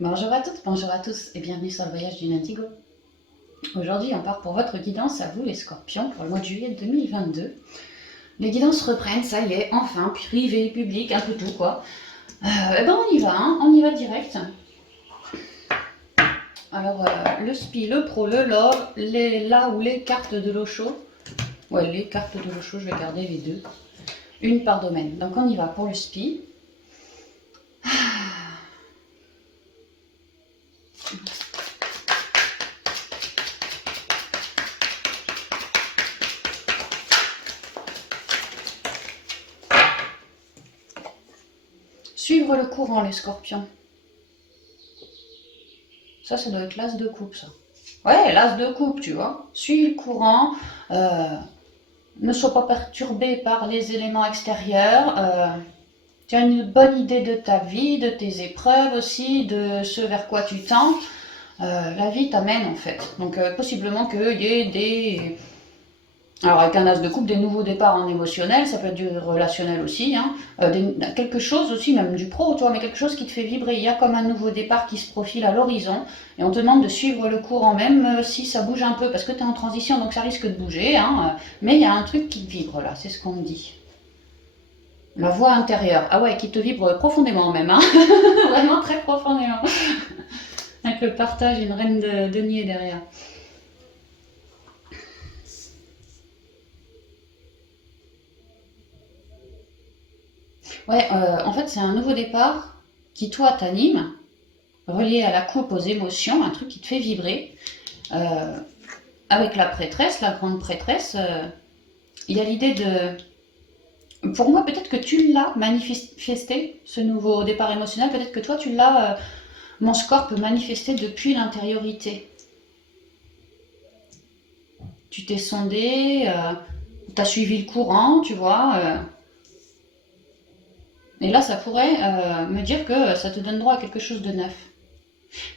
Bonjour à toutes, bonjour à tous et bienvenue sur le voyage du Indigo. Aujourd'hui, on part pour votre guidance à vous les scorpions pour le mois de juillet 2022. Les guidances reprennent, ça y est, enfin, privé, public, un peu tout quoi. On y va, hein, on y va direct. Alors, le spi, le pro, le love, les cartes de l'eau chaud. Ouais, les cartes de l'eau chaud, je vais garder les deux. Une par domaine. Donc, on y va pour le spi. Suivre le courant, les scorpions. Ça doit être l'as de coupe, ça. Ouais, l'as de coupe, tu vois. Suis le courant. Ne sois pas perturbé par les éléments extérieurs. Tu as une bonne idée de ta vie, de tes épreuves aussi, de ce vers quoi tu tends. La vie t'amène en fait. Donc possiblement qu'il y ait des... Alors avec un as de coupe, des nouveaux départs en émotionnel, ça peut être du relationnel aussi, hein. Quelque chose aussi, même du pro, tu vois, mais quelque chose qui te fait vibrer. Il y a comme un nouveau départ qui se profile à l'horizon, et on te demande de suivre le courant même si ça bouge un peu, parce que tu es en transition, donc ça risque de bouger, hein, mais il y a un truc qui te vibre là, c'est ce qu'on me dit. La voix intérieure, ah ouais, qui te vibre profondément même, hein. Vraiment très profondément. Avec le partage, une reine de denier derrière. Ouais, en fait, c'est un nouveau départ qui, toi, t'anime, relié à la coupe, aux émotions, un truc qui te fait vibrer. Euh, Avec la prêtresse, la grande prêtresse, il y a l'idée de... Pour moi, peut-être que tu l'as manifesté, ce nouveau départ émotionnel, peut-être que toi, tu l'as, mon score peut manifester depuis l'intériorité. Tu t'es sondé, tu as suivi le courant, tu vois. Et là, ça pourrait me dire que ça te donne droit à quelque chose de neuf.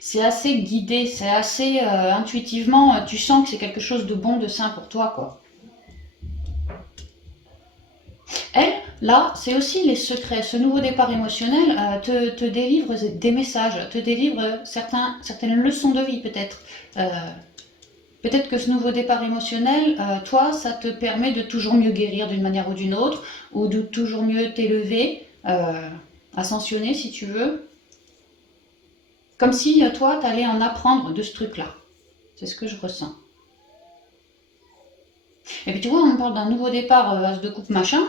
C'est assez guidé, c'est assez intuitivement, tu sens que c'est quelque chose de bon, de sain pour toi, quoi. Elle, là, c'est aussi les secrets. Ce nouveau départ émotionnel te délivre des messages, te délivre certaines leçons de vie, peut-être. Euh, Peut-être que ce nouveau départ émotionnel, toi, ça te permet de toujours mieux guérir d'une manière ou d'une autre, ou de toujours mieux t'élever, ascensionner si tu veux. Comme si toi, tu allais en apprendre de ce truc-là. C'est ce que je ressens. Et puis tu vois, on parle d'un nouveau départ as de coupe machin,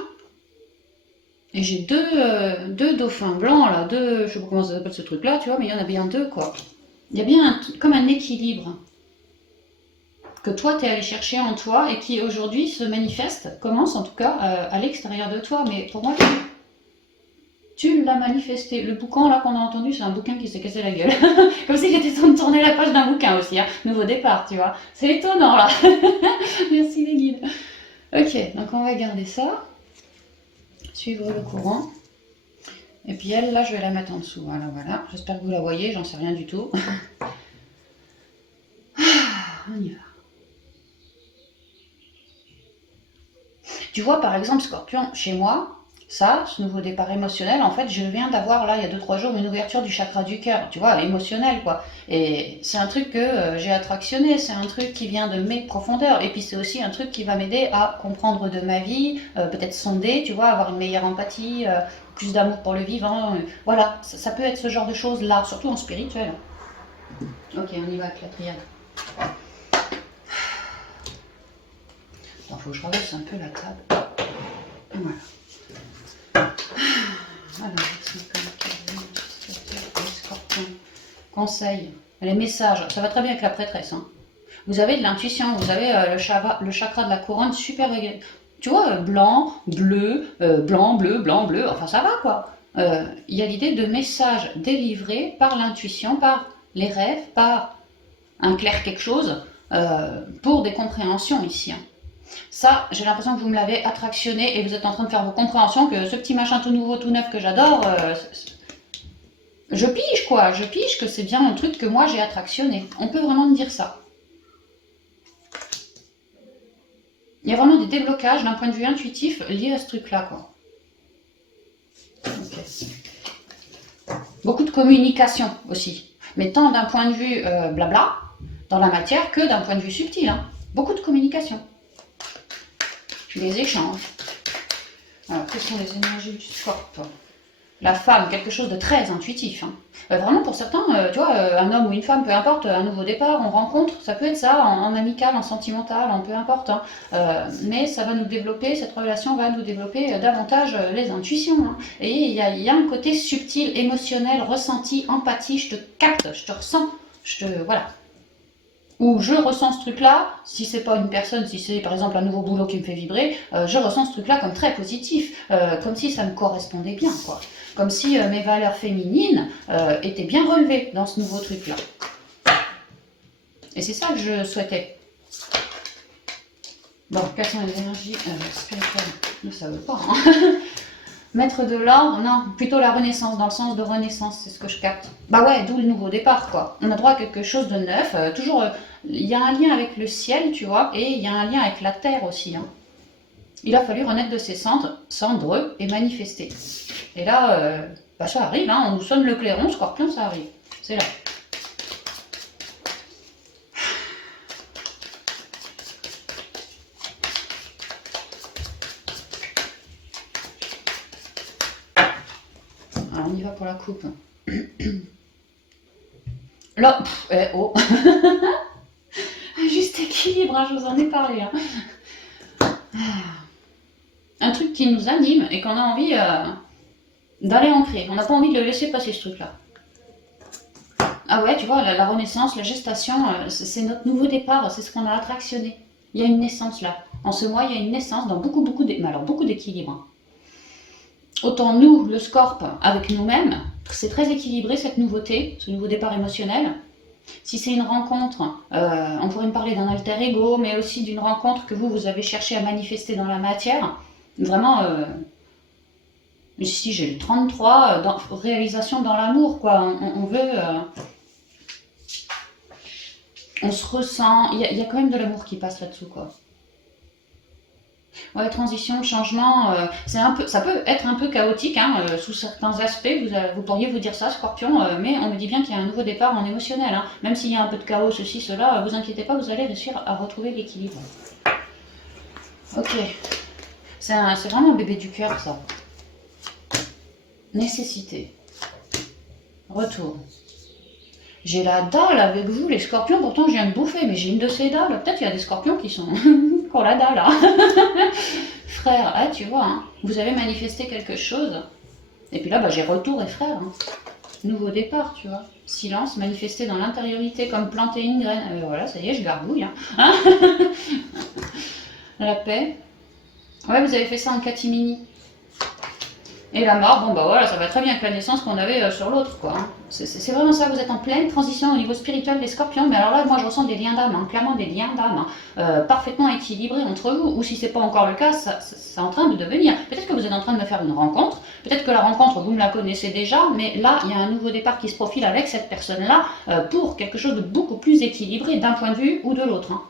et j'ai deux dauphins blancs là, deux, je sais pas comment ça s'appelle ce truc-là, tu vois, mais il y en a bien deux quoi. Il y a bien comme un équilibre que toi tu es allé chercher en toi et qui aujourd'hui se manifeste, commence en tout cas à l'extérieur de toi, mais pour moi tu l'as manifesté. Le boucan là qu'on a entendu, c'est un bouquin qui s'est cassé la gueule. Comme s'il était temps de tourner la page d'un bouquin aussi, hein. Nouveau départ, tu vois. C'est étonnant là. Merci les guides. Ok, donc on va garder ça. Suivre le courant. Et puis elle, là, je vais la mettre en dessous. Voilà, voilà. J'espère que vous la voyez, j'en sais rien du tout. On y va. Tu vois, par exemple, Scorpion, chez moi, ça, ce nouveau départ émotionnel, en fait, je viens d'avoir, là, il y a 2-3 jours, une ouverture du chakra du cœur, tu vois, émotionnel, quoi. Et c'est un truc que j'ai attractionné, c'est un truc qui vient de mes profondeurs. Et puis c'est aussi un truc qui va m'aider à comprendre de ma vie, peut-être sonder, tu vois, avoir une meilleure empathie, plus d'amour pour le vivant. Voilà, ça peut être ce genre de choses-là, surtout en spirituel. Ok, on y va avec la triade. Il faut que je rebaisse un peu la table. Voilà. Alors, les scorpions. Conseil, les messages, ça va très bien avec la prêtresse. Hein. Vous avez de l'intuition, vous avez le chakra de la couronne super... Tu vois, blanc, bleu, blanc, bleu, blanc, bleu, enfin ça va quoi. Il y a l'idée de messages délivrés par l'intuition, par les rêves, par un clair quelque chose, pour des compréhensions ici. Hein. Ça, j'ai l'impression que vous me l'avez attractionné et vous êtes en train de faire vos compréhensions que ce petit machin tout nouveau, tout neuf que j'adore, je pige quoi, je pige que c'est bien un truc que moi j'ai attractionné. On peut vraiment me dire ça. Il y a vraiment des déblocages d'un point de vue intuitif liés à ce truc-là quoi. Ok. Beaucoup de communication aussi. Mais tant d'un point de vue blabla, dans la matière, que d'un point de vue subtil. Hein. Beaucoup de communication. Des échanges. Alors, quelles sont les énergies du Scorpion? La femme, quelque chose de très intuitif. Hein. Vraiment, pour certains, tu vois, un homme ou une femme, peu importe, un nouveau départ, on rencontre, ça peut être ça, en amical, en sentimental, en peu importe. Hein. Mais ça va nous développer, cette relation va nous développer davantage les intuitions. Hein. Et il y a un côté subtil, émotionnel, ressenti, empathie, je te capte, je te ressens, voilà. Ou je ressens ce truc-là, si c'est pas une personne, si c'est par exemple un nouveau boulot qui me fait vibrer, je ressens ce truc-là comme très positif, comme si ça me correspondait bien, quoi. Comme si mes valeurs féminines étaient bien relevées dans ce nouveau truc-là. Et c'est ça que je souhaitais. Bon, quelles sont les énergies spirituelles? Ça veut pas, hein. Mettre de l'ordre, non, plutôt la renaissance, dans le sens de renaissance, c'est ce que je capte. Bah ouais, d'où le nouveau départ, quoi. On a droit à quelque chose de neuf, toujours, il y a un lien avec le ciel, tu vois, et il y a un lien avec la terre aussi. Hein. Il a fallu renaître de ses cendres et manifester. Et là, bah ça arrive, hein, on nous sonne le clairon, Scorpion, ça arrive. C'est là. Alors on y va pour la coupe. Là, oh. Juste équilibre, hein, je vous en ai parlé. Hein. Un truc qui nous anime et qu'on a envie d'aller ancrer. On n'a pas envie de le laisser passer, ce truc-là. Ah ouais, tu vois, la renaissance, la gestation, c'est notre nouveau départ, c'est ce qu'on a attractionné. Il y a une naissance là. En ce mois, il y a une naissance dans beaucoup d'équilibre. Hein. Autant nous, le Scorp, avec nous-mêmes, c'est très équilibré cette nouveauté, ce nouveau départ émotionnel. Si c'est une rencontre, on pourrait me parler d'un alter ego, mais aussi d'une rencontre que vous avez cherché à manifester dans la matière. Vraiment, ici j'ai le 33, réalisation dans l'amour, quoi. On veut... on se ressent... Il y a quand même de l'amour qui passe là-dessous, quoi. Ouais, transition, changement, ça peut être un peu chaotique, hein, sous certains aspects, vous pourriez vous dire ça, Scorpion, mais on me dit bien qu'il y a un nouveau départ en émotionnel, hein. Même s'il y a un peu de chaos, ceci, cela, vous inquiétez pas, vous allez réussir à retrouver l'équilibre. Ok, c'est vraiment un bébé du cœur, ça. Nécessité. Retour. J'ai la dalle avec vous, les Scorpions, pourtant je viens de bouffer, mais j'ai une de ces dalles. Peut-être il y a des Scorpions qui sont... pour la dalle, hein. Frère, ah, tu vois, hein, vous avez manifesté quelque chose. Et puis là, bah, j'ai retour et frère. Hein. Nouveau départ, tu vois. Silence, manifesté dans l'intériorité, comme planter une graine. Voilà, ça y est, je garbouille. Hein. La paix. Ouais, vous avez fait ça en catimini. Et la mort, bon bah voilà, ça va très bien avec la naissance qu'on avait sur l'autre, quoi. Hein. C'est vraiment ça, vous êtes en pleine transition au niveau spirituel des Scorpions, mais alors là, moi je ressens des liens d'âme, hein, clairement des liens d'âme, parfaitement équilibrés entre vous, ou si c'est pas encore le cas, c'est en train de devenir. Peut-être que vous êtes en train de me faire une rencontre, peut-être que la rencontre, vous me la connaissez déjà, mais là, il y a un nouveau départ qui se profile avec cette personne-là, pour quelque chose de beaucoup plus équilibré d'un point de vue ou de l'autre. Hein.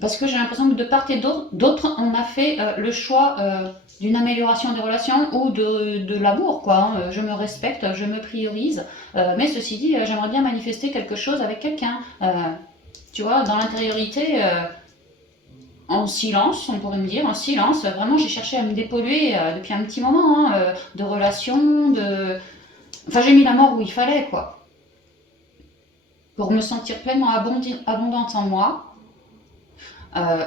Parce que j'ai l'impression que de part et d'autre, on a fait le choix d'une amélioration des relations ou de l'amour, quoi. Hein. Je me respecte, je me priorise, mais ceci dit, j'aimerais bien manifester quelque chose avec quelqu'un. Tu vois, dans l'intériorité, en silence, on pourrait me dire, en silence. Vraiment, j'ai cherché à me dépolluer depuis un petit moment, hein, de relations, de... Enfin, j'ai mis la mort où il fallait, quoi. Pour me sentir pleinement abondante en moi.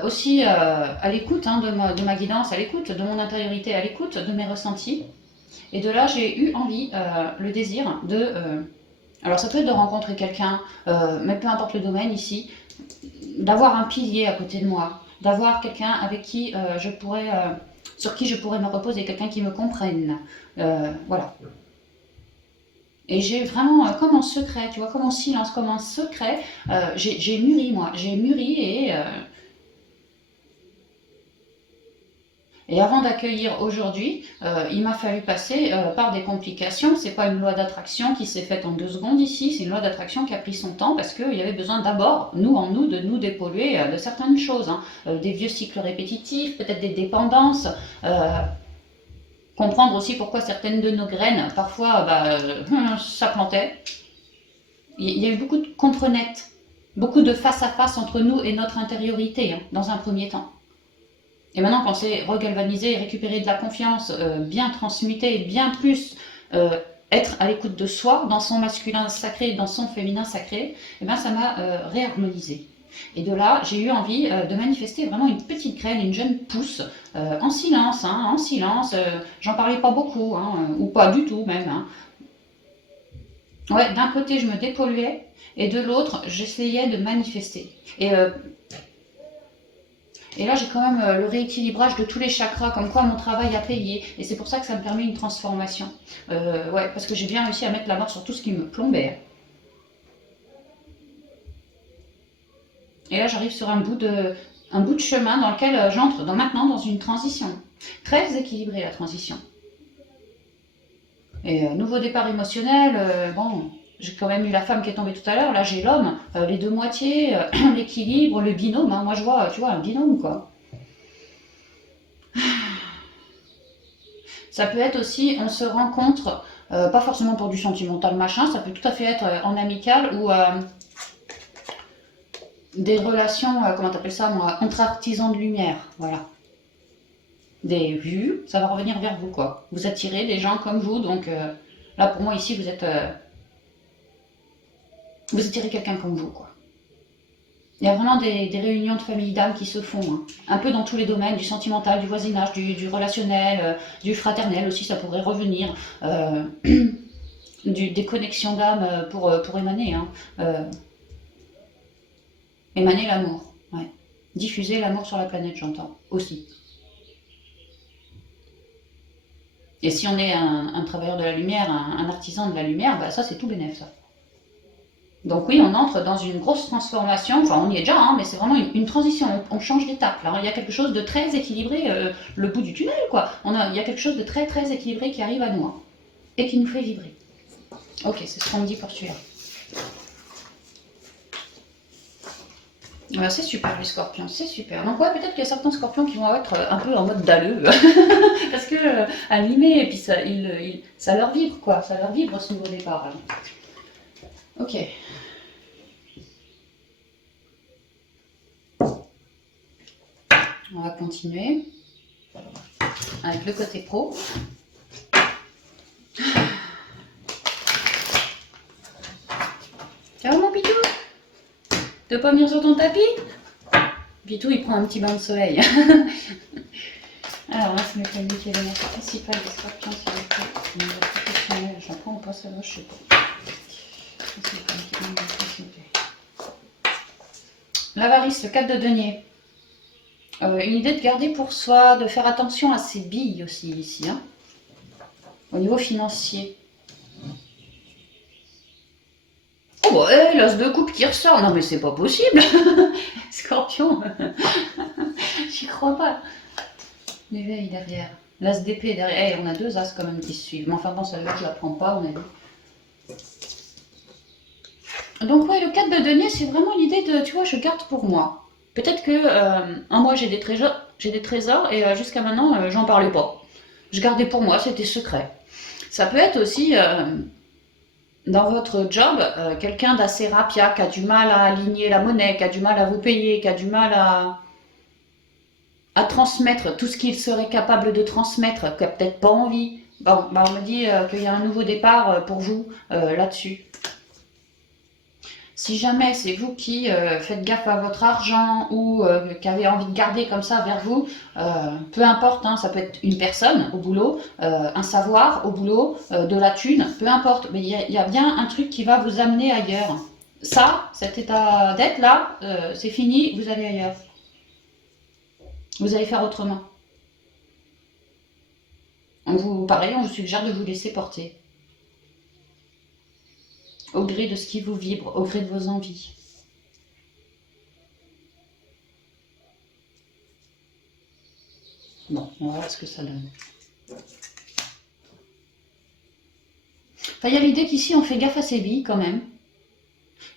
Aussi à l'écoute hein, de ma guidance, à l'écoute de mon intériorité, à l'écoute de mes ressentis. Et de là, j'ai eu envie, le désir de... alors ça peut être de rencontrer quelqu'un, mais peu importe le domaine ici, d'avoir un pilier à côté de moi, d'avoir quelqu'un avec qui je pourrais... sur qui je pourrais me reposer, quelqu'un qui me comprenne. Voilà. Et j'ai vraiment, comme en secret, tu vois, comme en silence, comme en secret, j'ai mûri, moi. J'ai mûri et avant d'accueillir aujourd'hui, il m'a fallu passer par des complications. C'est pas une loi d'attraction qui s'est faite en 2 secondes ici, c'est une loi d'attraction qui a pris son temps parce qu'il y avait besoin d'abord, nous en nous, de nous dépolluer de certaines choses. Hein. Des vieux cycles répétitifs, peut-être des dépendances. Comprendre aussi pourquoi certaines de nos graines, parfois, ça plantait. Il y a eu beaucoup de contre-net, beaucoup de face-à-face entre nous et notre intériorité, hein, dans un premier temps. Et maintenant qu'on s'est regalvanisé, récupéré de la confiance, bien transmuté, bien plus être à l'écoute de soi, dans son masculin sacré, dans son féminin sacré, et ben ça m'a réharmonisé. Et de là, j'ai eu envie de manifester vraiment une petite graine, une jeune pousse, en silence, hein, en silence. J'en parlais pas beaucoup, hein, ou pas du tout même. Hein. Ouais, d'un côté, je me dépolluais, et de l'autre, j'essayais de manifester. Et là, j'ai quand même le rééquilibrage de tous les chakras, comme quoi mon travail a payé. Et c'est pour ça que ça me permet une transformation. Ouais, parce que j'ai bien réussi à mettre la barre sur tout ce qui me plombait. Et là, j'arrive sur un bout de chemin dans lequel j'entre maintenant dans une transition. Très équilibrée, la transition. Et nouveau départ émotionnel, bon, j'ai quand même eu la femme qui est tombée tout à l'heure, là j'ai l'homme, les deux moitiés, l'équilibre, le binôme, hein, moi je vois, tu vois, un binôme quoi. Ça peut être aussi, on se rencontre, pas forcément pour du sentimental machin, ça peut tout à fait être en amical ou des relations, comment t'appelles ça moi, entre artisans de lumière, voilà. Des vues, ça va revenir vers vous quoi. Vous attirez des gens comme vous, donc là pour moi ici vous attirez quelqu'un comme vous quoi. Il y a vraiment des réunions de familles d'âmes qui se font, hein. Un peu dans tous les domaines, du sentimental, du voisinage, du relationnel, du fraternel aussi, ça pourrait revenir, des connexions d'âmes pour émaner, hein. Émaner l'amour, ouais. Diffuser l'amour sur la planète, j'entends, aussi. Et si on est un travailleur de la lumière, un artisan de la lumière, bah ça c'est tout bénef ça. Donc oui, on entre dans une grosse transformation, enfin on y est déjà, hein, mais c'est vraiment une transition, on change d'étape là. Il y a quelque chose de très équilibré, le bout du tunnel quoi. Il y a quelque chose de très très équilibré qui arrive à nous, hein, et qui nous fait vibrer. Ok, c'est ce qu'on me dit pour celui-là. C'est super les scorpions, c'est super. Donc ouais, peut-être qu'il y a certains scorpions qui vont être un peu en mode dalleux, parce que animés, et puis ça leur vibre quoi, ça leur vibre ce nouveau départ. Là. Ok. On va continuer avec le côté pro. Ciao mon Pitou. Tu veux pas venir sur ton tapis? Pitou il prend un petit bain de soleil. Alors là c'est le planifier l'énergie principale des scorpions s'il vous plaît. Niveau professionnel, j'en prends ou pas ça va, je sais pas. L'avarice, le 4 de denier. Une idée de garder pour soi, de faire attention à ses billes aussi ici, hein, au niveau financier. Oh ouais, l'as de coupe qui ressort, non mais c'est pas possible. Scorpion, j'y crois pas. L'éveil derrière, l'as d'épée derrière, hey, on a deux as quand même qui se suivent, mais enfin bon celle-là je la prends pas, on a dit. Donc ouais, le 4 de denier c'est vraiment l'idée de, tu vois, je garde pour moi. Peut-être que en moi j'ai des trésors et jusqu'à maintenant j'en parlais pas. Je gardais pour moi, c'était secret. Ça peut être aussi dans votre job quelqu'un d'assez rapia, qui a du mal à aligner la monnaie, qui a du mal à vous payer, qui a du mal à transmettre tout ce qu'il serait capable de transmettre, qui a peut-être pas envie. Bon, bah on me dit qu'il y a un nouveau départ pour vous là-dessus. Si jamais c'est vous qui faites gaffe à votre argent ou qui avez envie de garder comme ça vers vous, peu importe, hein, ça peut être une personne au boulot, un savoir au boulot, de la thune, peu importe, mais il y a bien un truc qui va vous amener ailleurs. Ça, cet état d'être là, c'est fini, vous allez ailleurs. Vous allez faire autrement. Pareil, on vous suggère de vous laisser porter. Au gré de ce qui vous vibre, au gré de vos envies. Bon, on va voir ce que ça donne. Enfin, il y a l'idée qu'ici, on fait gaffe à ses billes quand même.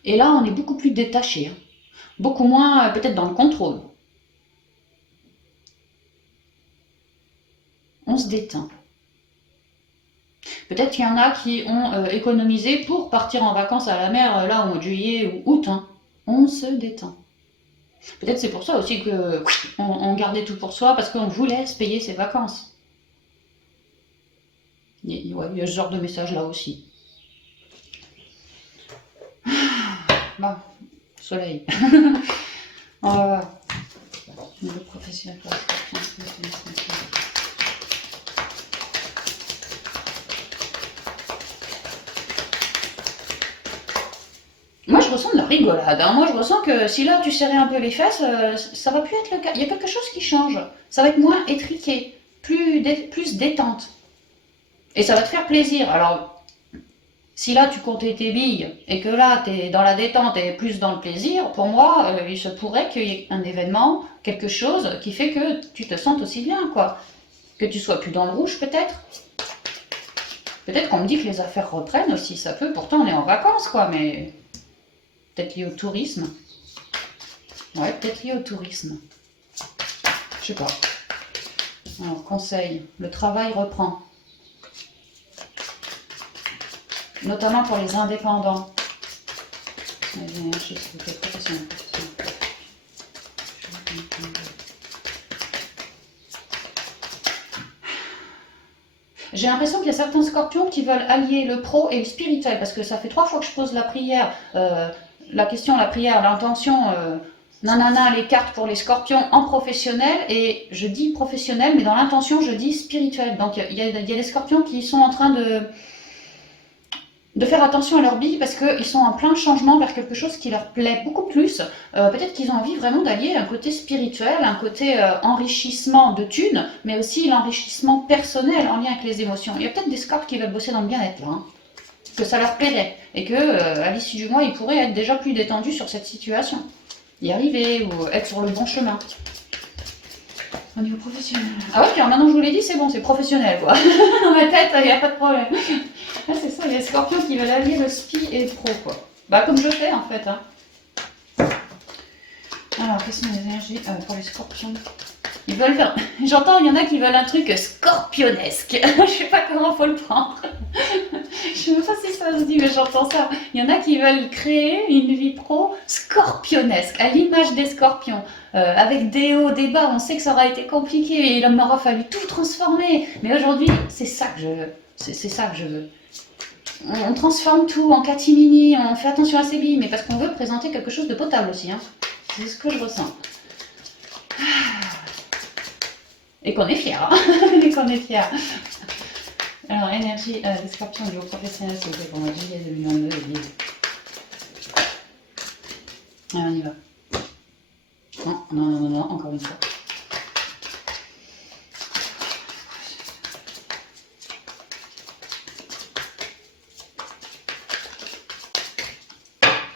Et là, on est beaucoup plus détaché. Hein. Beaucoup moins, peut-être, dans le contrôle. On se détend. Peut-être qu'il y en a qui ont économisé pour partir en vacances à la mer, là, au mois de juillet ou août. Hein. On se détend. Peut-être c'est pour ça aussi que on gardait tout pour soi, parce qu'on voulait se payer ses vacances. Ouais, il y a ce genre de message là aussi. Bon, soleil. On va voir. Le professionnel pour la scorpion. Moi, je ressens de la rigolade. Hein. Moi, je ressens que si là, tu serrais un peu les fesses, ça va plus être le cas. Il y a quelque chose qui change. Ça va être moins étriqué, plus détente. Et ça va te faire plaisir. Alors, si là, tu comptais tes billes et que là, tu es dans la détente et plus dans le plaisir, pour moi, il se pourrait qu'il y ait un événement, quelque chose qui fait que tu te sentes aussi bien, quoi. Que tu sois plus dans le rouge, peut-être. Peut-être qu'on me dit que les affaires reprennent aussi, ça peut. Pourtant, on est en vacances, quoi, mais peut-être lié au tourisme. Ouais, peut-être lié au tourisme. Je sais pas. Alors, conseil, le travail reprend. Notamment pour les indépendants. J'ai l'impression qu'il y a certains scorpions qui veulent allier le pro et le spirituel, parce que ça fait 3 fois que je pose la prière, la prière, l'intention, nanana, les cartes pour les scorpions en professionnel, et je dis professionnel, mais dans l'intention, je dis spirituel. Donc il y a des scorpions qui sont en train de faire attention à leur bille parce qu'ils sont en plein changement vers quelque chose qui leur plaît beaucoup plus. Peut-être qu'ils ont envie vraiment d'allier un côté spirituel, un côté enrichissement de thunes, mais aussi l'enrichissement personnel en lien avec les émotions. Il y a peut-être des scorps qui veulent bosser dans le bien-être là, hein, que ça leur plairait, et que à l'issue du mois, ils pourraient être déjà plus détendus sur cette situation, y arriver ou être sur le bon chemin. Au niveau professionnel. Ah ouais, puis alors maintenant que je vous l'ai dit, c'est bon, c'est professionnel quoi. Dans ma tête, il n'y a pas de problème. Ah, c'est ça, il y a les scorpions qui veulent allier le spi et le pro quoi. Bah comme je fais en fait. Hein. Alors, quelles sont les énergies pour les scorpions? Ils veulent faire... J'entends, il y en a qui veulent un truc scorpionesque. Je sais pas comment faut le prendre. Je sais même pas si ça se dit, mais j'entends ça. Il y en a qui veulent créer une vie pro scorpionesque, à l'image des scorpions. Avec des hauts, des bas, on sait que ça aura été compliqué, il m'aura fallu tout transformer. Mais aujourd'hui, c'est ça que je veux. C'est ça que je veux. On transforme tout en catimini, on fait attention à ses billes, mais parce qu'on veut présenter quelque chose de potable aussi. Hein. C'est ce que je ressens. Et qu'on est fiers. Hein. Et qu'on est fiers. Alors, énergie des scorpions du haut professionnel, s'il vous plaît, pour le mois de juillet 2022. Allez, on y va. Non, non, non, non, non, encore une fois.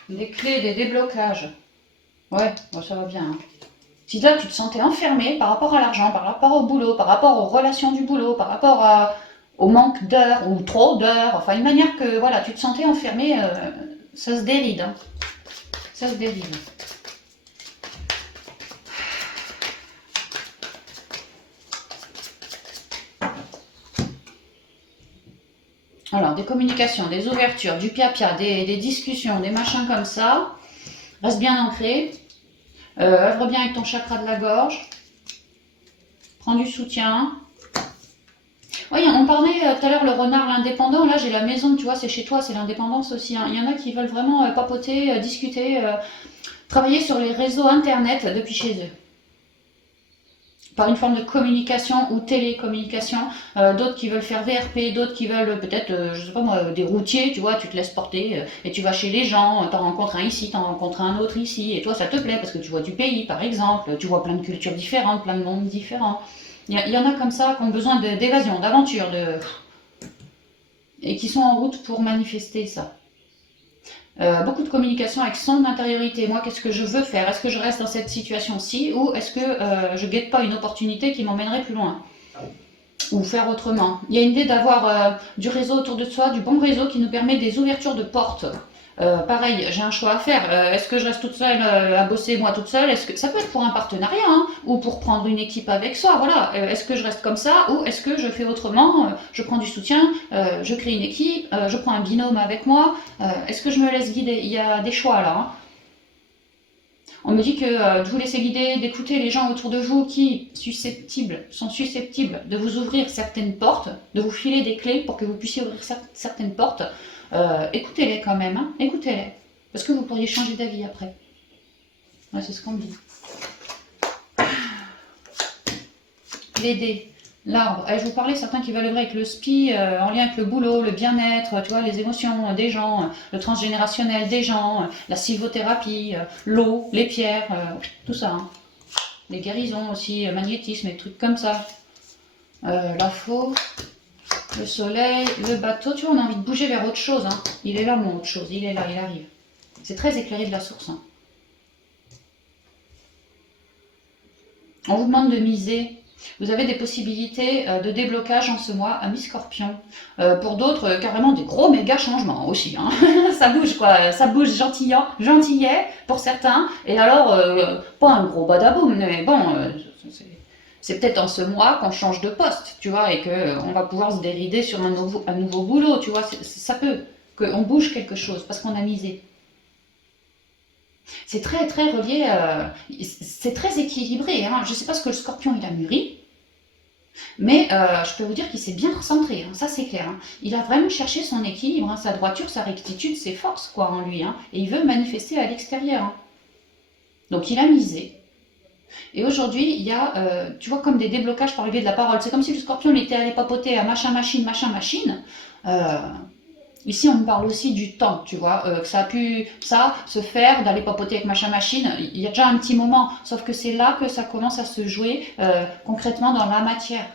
Des clés, des déblocages. Ouais, bon, ça va bien. Hein. Si là, tu te sentais enfermé par rapport à l'argent, par rapport au boulot, par rapport aux relations du boulot, par rapport au manque d'heures ou trop d'heures, enfin une manière que voilà, tu te sentais enfermé, ça se déride. Hein. Ça se déride. Alors, des communications, des ouvertures, du pia-pia, des discussions, des machins comme ça. Reste bien ancré. Œuvre bien avec ton chakra de la gorge. Prends du soutien. Oui, on parlait tout à l'heure le renard, l'indépendant. Là, j'ai la maison, tu vois, c'est chez toi, c'est l'indépendance aussi. Hein. Il y en a qui veulent vraiment papoter, discuter, travailler sur les réseaux internet depuis chez eux. Par une forme de communication ou télécommunication, d'autres qui veulent faire VRP, d'autres qui veulent peut-être, je sais pas moi, des routiers, tu vois, tu te laisses porter et tu vas chez les gens, t'en rencontres un ici, t'en rencontres un autre ici, et toi ça te plaît parce que tu vois du pays par exemple, tu vois plein de cultures différentes, plein de mondes différents. Il y en a comme ça qui ont besoin d'évasion, d'aventure, et qui sont en route pour manifester ça. Beaucoup de communication avec son intériorité. Moi, qu'est-ce que je veux faire? Est-ce que je reste dans cette situation-ci ou est-ce que je guette pas une opportunité qui m'emmènerait plus loin? Ou faire autrement. Il y a une idée d'avoir du réseau autour de soi, du bon réseau qui nous permet des ouvertures de portes. Pareil, j'ai un choix à faire. Est-ce que je reste toute seule à bosser moi toute seule? Est-ce que ça peut être pour un partenariat hein, ou pour prendre une équipe avec soi? Voilà. Est-ce que je reste comme ça ou est-ce que je fais autrement? Je prends du soutien, je crée une équipe, je prends un binôme avec moi. Est-ce que je me laisse guider? Il y a des choix là. Hein. On me dit que de vous laisser guider, d'écouter les gens autour de vous qui sont susceptibles de vous ouvrir certaines portes, de vous filer des clés pour que vous puissiez ouvrir certaines portes. Écoutez-les quand même, hein, écoutez-les. Parce que vous pourriez changer d'avis après. Ouais, c'est ce qu'on me dit. Les dés. L'arbre. Je vous parlais, certains qui veulent œuvrer avec le SPI en lien avec le boulot, le bien-être, tu vois, les émotions des gens, le transgénérationnel des gens, la sylvothérapie, l'eau, les pierres, tout ça. Hein. Les guérisons aussi, magnétisme, des trucs comme ça. La faux, le soleil, le bateau, tu vois, on a envie de bouger vers autre chose. Hein. Il est là, mon autre chose, il est là, il arrive. C'est très éclairé de la source. Hein. On vous demande de miser. Vous avez des possibilités de déblocage en ce mois, amis Scorpion. Pour d'autres, carrément des gros méga changements aussi. Hein. Ça bouge quoi, ça bouge gentillet pour certains. Et alors, pas un gros badaboum, mais bon, c'est peut-être en ce mois qu'on change de poste, tu vois, et qu'on va pouvoir se dérider sur un nouveau boulot, tu vois. Ça peut, qu'on bouge quelque chose parce qu'on a misé. C'est très très relié, c'est très équilibré. Hein. Je ne sais pas ce que le scorpion il a mûri, mais je peux vous dire qu'il s'est bien recentré, hein. Ça c'est clair. Hein. Il a vraiment cherché son équilibre, hein, sa droiture, sa rectitude, ses forces quoi en lui. Hein. Et il veut manifester à l'extérieur. Hein. Donc il a misé. Et aujourd'hui, il y a, tu vois, comme des déblocages par le biais de la parole. C'est comme si le scorpion il était allé papoter à machin machine, machin machine. Ici, on me parle aussi du temps, tu vois, que ça a pu se faire, d'aller papoter avec machin machine. Il y a déjà un petit moment, sauf que c'est là que ça commence à se jouer concrètement dans la matière.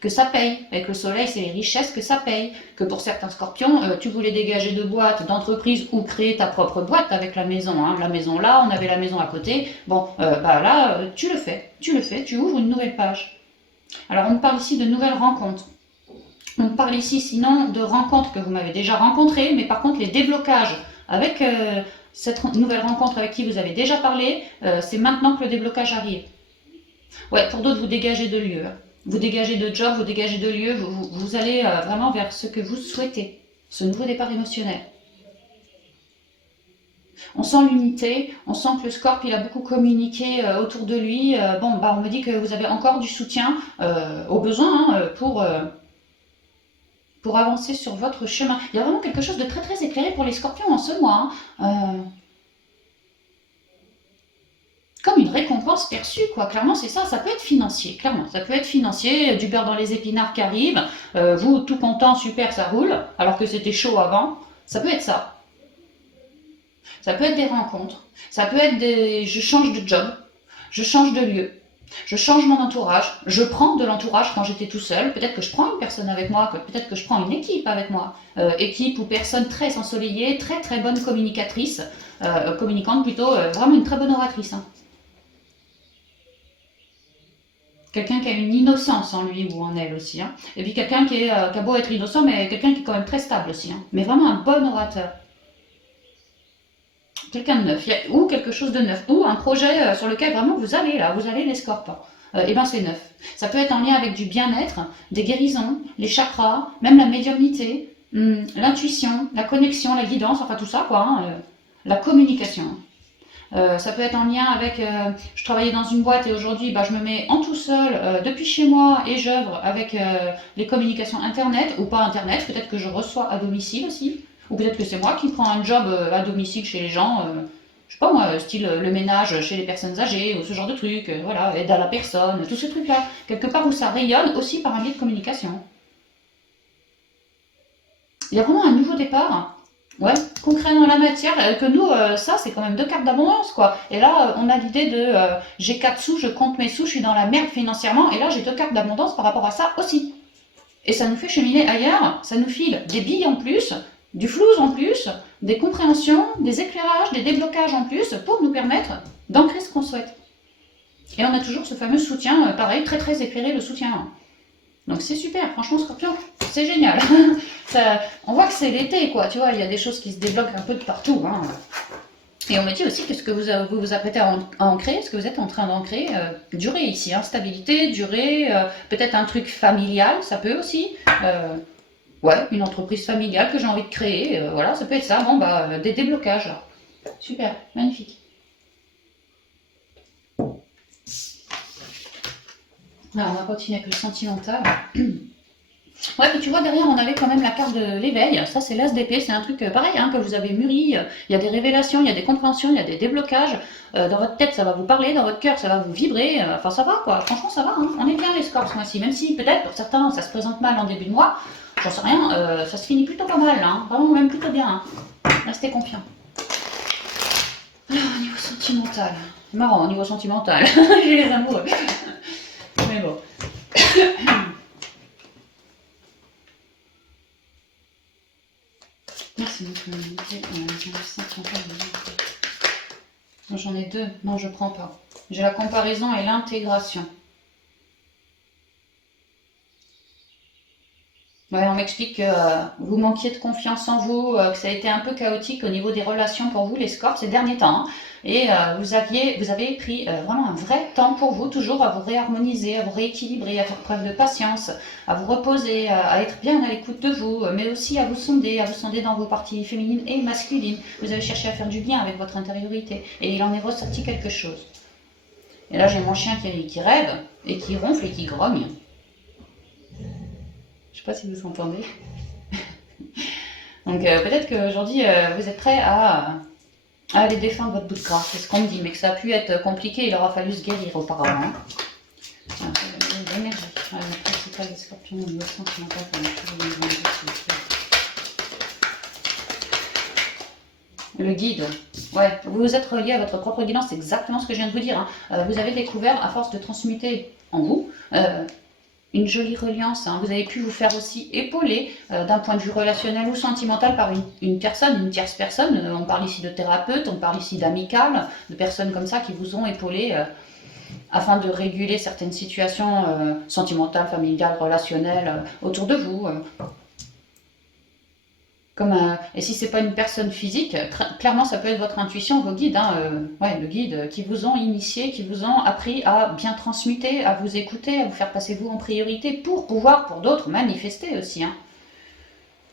Que ça paye. Avec le soleil, c'est les richesses que ça paye. Que pour certains scorpions, tu voulais dégager de boîtes, d'entreprises ou créer ta propre boîte avec la maison. Hein. La maison là, on avait la maison à côté. Bon, bah là, tu le fais, tu ouvres une nouvelle page. Alors, on me parle ici de nouvelles rencontres. On parle ici sinon de rencontres que vous m'avez déjà rencontrées, mais par contre les déblocages avec cette nouvelle rencontre avec qui vous avez déjà parlé, c'est maintenant que le déblocage arrive. Ouais, pour d'autres, vous dégagez de lieux. Vous dégagez de job, vous dégagez de lieux, vous allez vraiment vers ce que vous souhaitez, ce nouveau départ émotionnel. On sent l'unité, on sent que le Scorp il a beaucoup communiqué autour de lui. Bon, bah, on me dit que vous avez encore du soutien au besoin hein, pour avancer sur votre chemin. Il y a vraiment quelque chose de très très éclairé pour les scorpions en ce mois. Hein. Comme une récompense perçue, quoi. Clairement, c'est ça. Ça peut être financier, clairement. Ça peut être financier, du beurre dans les épinards qui arrive. Vous, tout content, super, ça roule, alors que c'était chaud avant. Ça peut être ça. Ça peut être des rencontres. Ça peut être des... Je change de job. Je change de lieu. Je change mon entourage, je prends de l'entourage quand j'étais tout seul, peut-être que je prends une personne avec moi, peut-être que je prends une équipe avec moi, équipe ou personne très ensoleillée, très très bonne communicatrice, communicante plutôt, vraiment une très bonne oratrice. Hein. Quelqu'un qui a une innocence en lui ou en elle aussi. Hein. Et puis quelqu'un qui a beau être innocent, mais quelqu'un qui est quand même très stable aussi. Hein. Mais vraiment un bon orateur. Quelqu'un de neuf, ou quelque chose de neuf, ou un projet sur lequel vraiment vous allez là, vous allez les scorpions. Et ben c'est neuf. Ça peut être en lien avec du bien-être, des guérisons, les chakras, même la médiumnité, l'intuition, la connexion, la guidance, enfin tout ça quoi, hein, la communication. Ça peut être en lien avec, je travaillais dans une boîte et aujourd'hui bah, je me mets en tout seul depuis chez moi et j'œuvre avec les communications internet ou pas internet, peut-être que je reçois à domicile aussi. Ou peut-être que c'est moi qui prends un job à domicile chez les gens, je sais pas moi, style le ménage chez les personnes âgées ou ce genre de truc, voilà, aide à la personne, tous ces trucs-là. Quelque part où ça rayonne aussi par un biais de communication. Il y a vraiment un nouveau départ, ouais, concret dans la matière, que nous, ça c'est quand même 2 cartes d'abondance quoi. Et là, on a l'idée de j'ai 4 sous, je compte mes sous, je suis dans la merde financièrement, et là j'ai 2 cartes d'abondance par rapport à ça aussi. Et ça nous fait cheminer ailleurs, ça nous file des billes en plus, du flouze en plus, des compréhensions, des éclairages, des déblocages en plus pour nous permettre d'ancrer ce qu'on souhaite. Et on a toujours ce fameux soutien, pareil, très très éclairé le soutien. Donc c'est super, franchement Scorpion, c'est génial. On voit que c'est l'été, quoi, tu vois, il y a des choses qui se débloquent un peu de partout. Hein. Et on me dit aussi que ce que vous apprêtez à ancrer, ce que vous êtes en train d'ancrer, durée ici, hein, stabilité, durée, peut-être un truc familial, ça peut aussi. Ouais, une entreprise familiale que j'ai envie de créer, voilà, ça peut être ça. Bon, bah, des déblocages là. Super, magnifique. Alors, on va continuer avec le sentimental. Ouais, puis tu vois, derrière, on avait quand même la carte de l'éveil. Ça, c'est l'as d'épée. C'est un truc pareil, hein, que vous avez mûri. Il y a des révélations, il y a des compréhensions, il y a des déblocages. Dans votre tête, ça va vous parler. Dans votre cœur, ça va vous vibrer. Enfin, ça va, quoi. Franchement, ça va. Hein. On est bien, les scores, ce mois-ci. Même si, peut-être, pour certains, ça se présente mal en début de mois. J'en sais rien. Ça se finit plutôt pas mal, hein. Vraiment, même plutôt bien. Hein. Restez confiants. Alors, au niveau sentimental. C'est marrant, au niveau sentimental. J'ai les amoureux. Mais bon. Merci beaucoup. J'en ai deux. Non, je prends pas. J'ai la comparaison et l'intégration. Ouais, on m'explique que vous manquiez de confiance en vous, que ça a été un peu chaotique au niveau des relations pour vous, les scores, ces derniers temps. Hein. Et vous avez pris vraiment un vrai temps pour vous, toujours à vous réharmoniser, à vous rééquilibrer, à faire preuve de patience, à vous reposer, à être bien à l'écoute de vous, mais aussi à vous sonder dans vos parties féminines et masculines. Vous avez cherché à faire du bien avec votre intériorité. Et il en est ressorti quelque chose. Et là, j'ai mon chien qui rêve, et qui ronfle et qui grogne. Je sais pas si vous entendez. Donc peut-être qu'aujourd'hui, vous êtes prêts à aller défendre votre bout de gras. C'est ce qu'on me dit, mais que ça a pu être compliqué, il aura fallu se guérir auparavant. L'énergie. Le principal des scorpions au niveau sentimental, le guide. Ouais, vous vous êtes relié à votre propre guidance, c'est exactement ce que je viens de vous dire. Hein. Vous avez découvert, à force de transmuter en vous, une jolie reliance. Hein. Vous avez pu vous faire aussi épauler d'un point de vue relationnel ou sentimental par une personne, une tierce personne. On parle ici de thérapeute, on parle ici d'amical, de personnes comme ça qui vous ont épaulé afin de réguler certaines situations sentimentales, familiales, relationnelles autour de vous. Et si c'est pas une personne physique, clairement ça peut être votre intuition, vos guides, hein, ouais, le guide qui vous ont initié, qui vous ont appris à bien transmuter, à vous écouter, à vous faire passer vous en priorité pour pouvoir pour d'autres manifester aussi. Hein.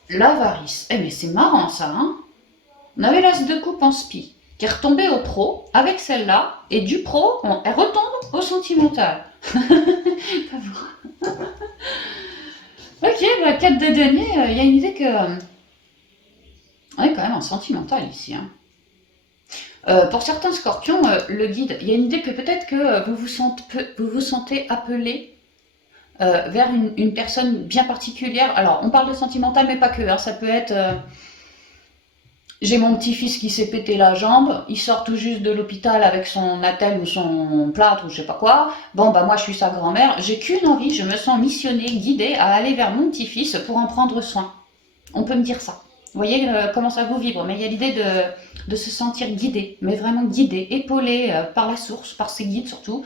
L'avarice, mais c'est marrant ça. Hein. On avait l'as de coupe en spi qui est retombé au pro avec celle-là et du pro elle retombe au sentimental. Pas vous. Ok, bah 4 de denier, il y a une idée que on est quand même en sentimental ici. Hein. Pour certains scorpions, le guide, il y a une idée que peut-être que vous vous sentez appelé vers une personne bien particulière. Alors, on parle de sentimental, mais pas que. Hein, ça peut être... j'ai mon petit-fils qui s'est pété la jambe, il sort tout juste de l'hôpital avec son attelle ou son plâtre ou je sais pas quoi. Bon, bah moi je suis sa grand-mère, j'ai qu'une envie, je me sens missionnée, guidée à aller vers mon petit-fils pour en prendre soin. On peut me dire ça. Vous voyez comment ça vous vibre, mais il y a l'idée de se sentir guidé, mais vraiment guidé, épaulé par la source, par ses guides surtout,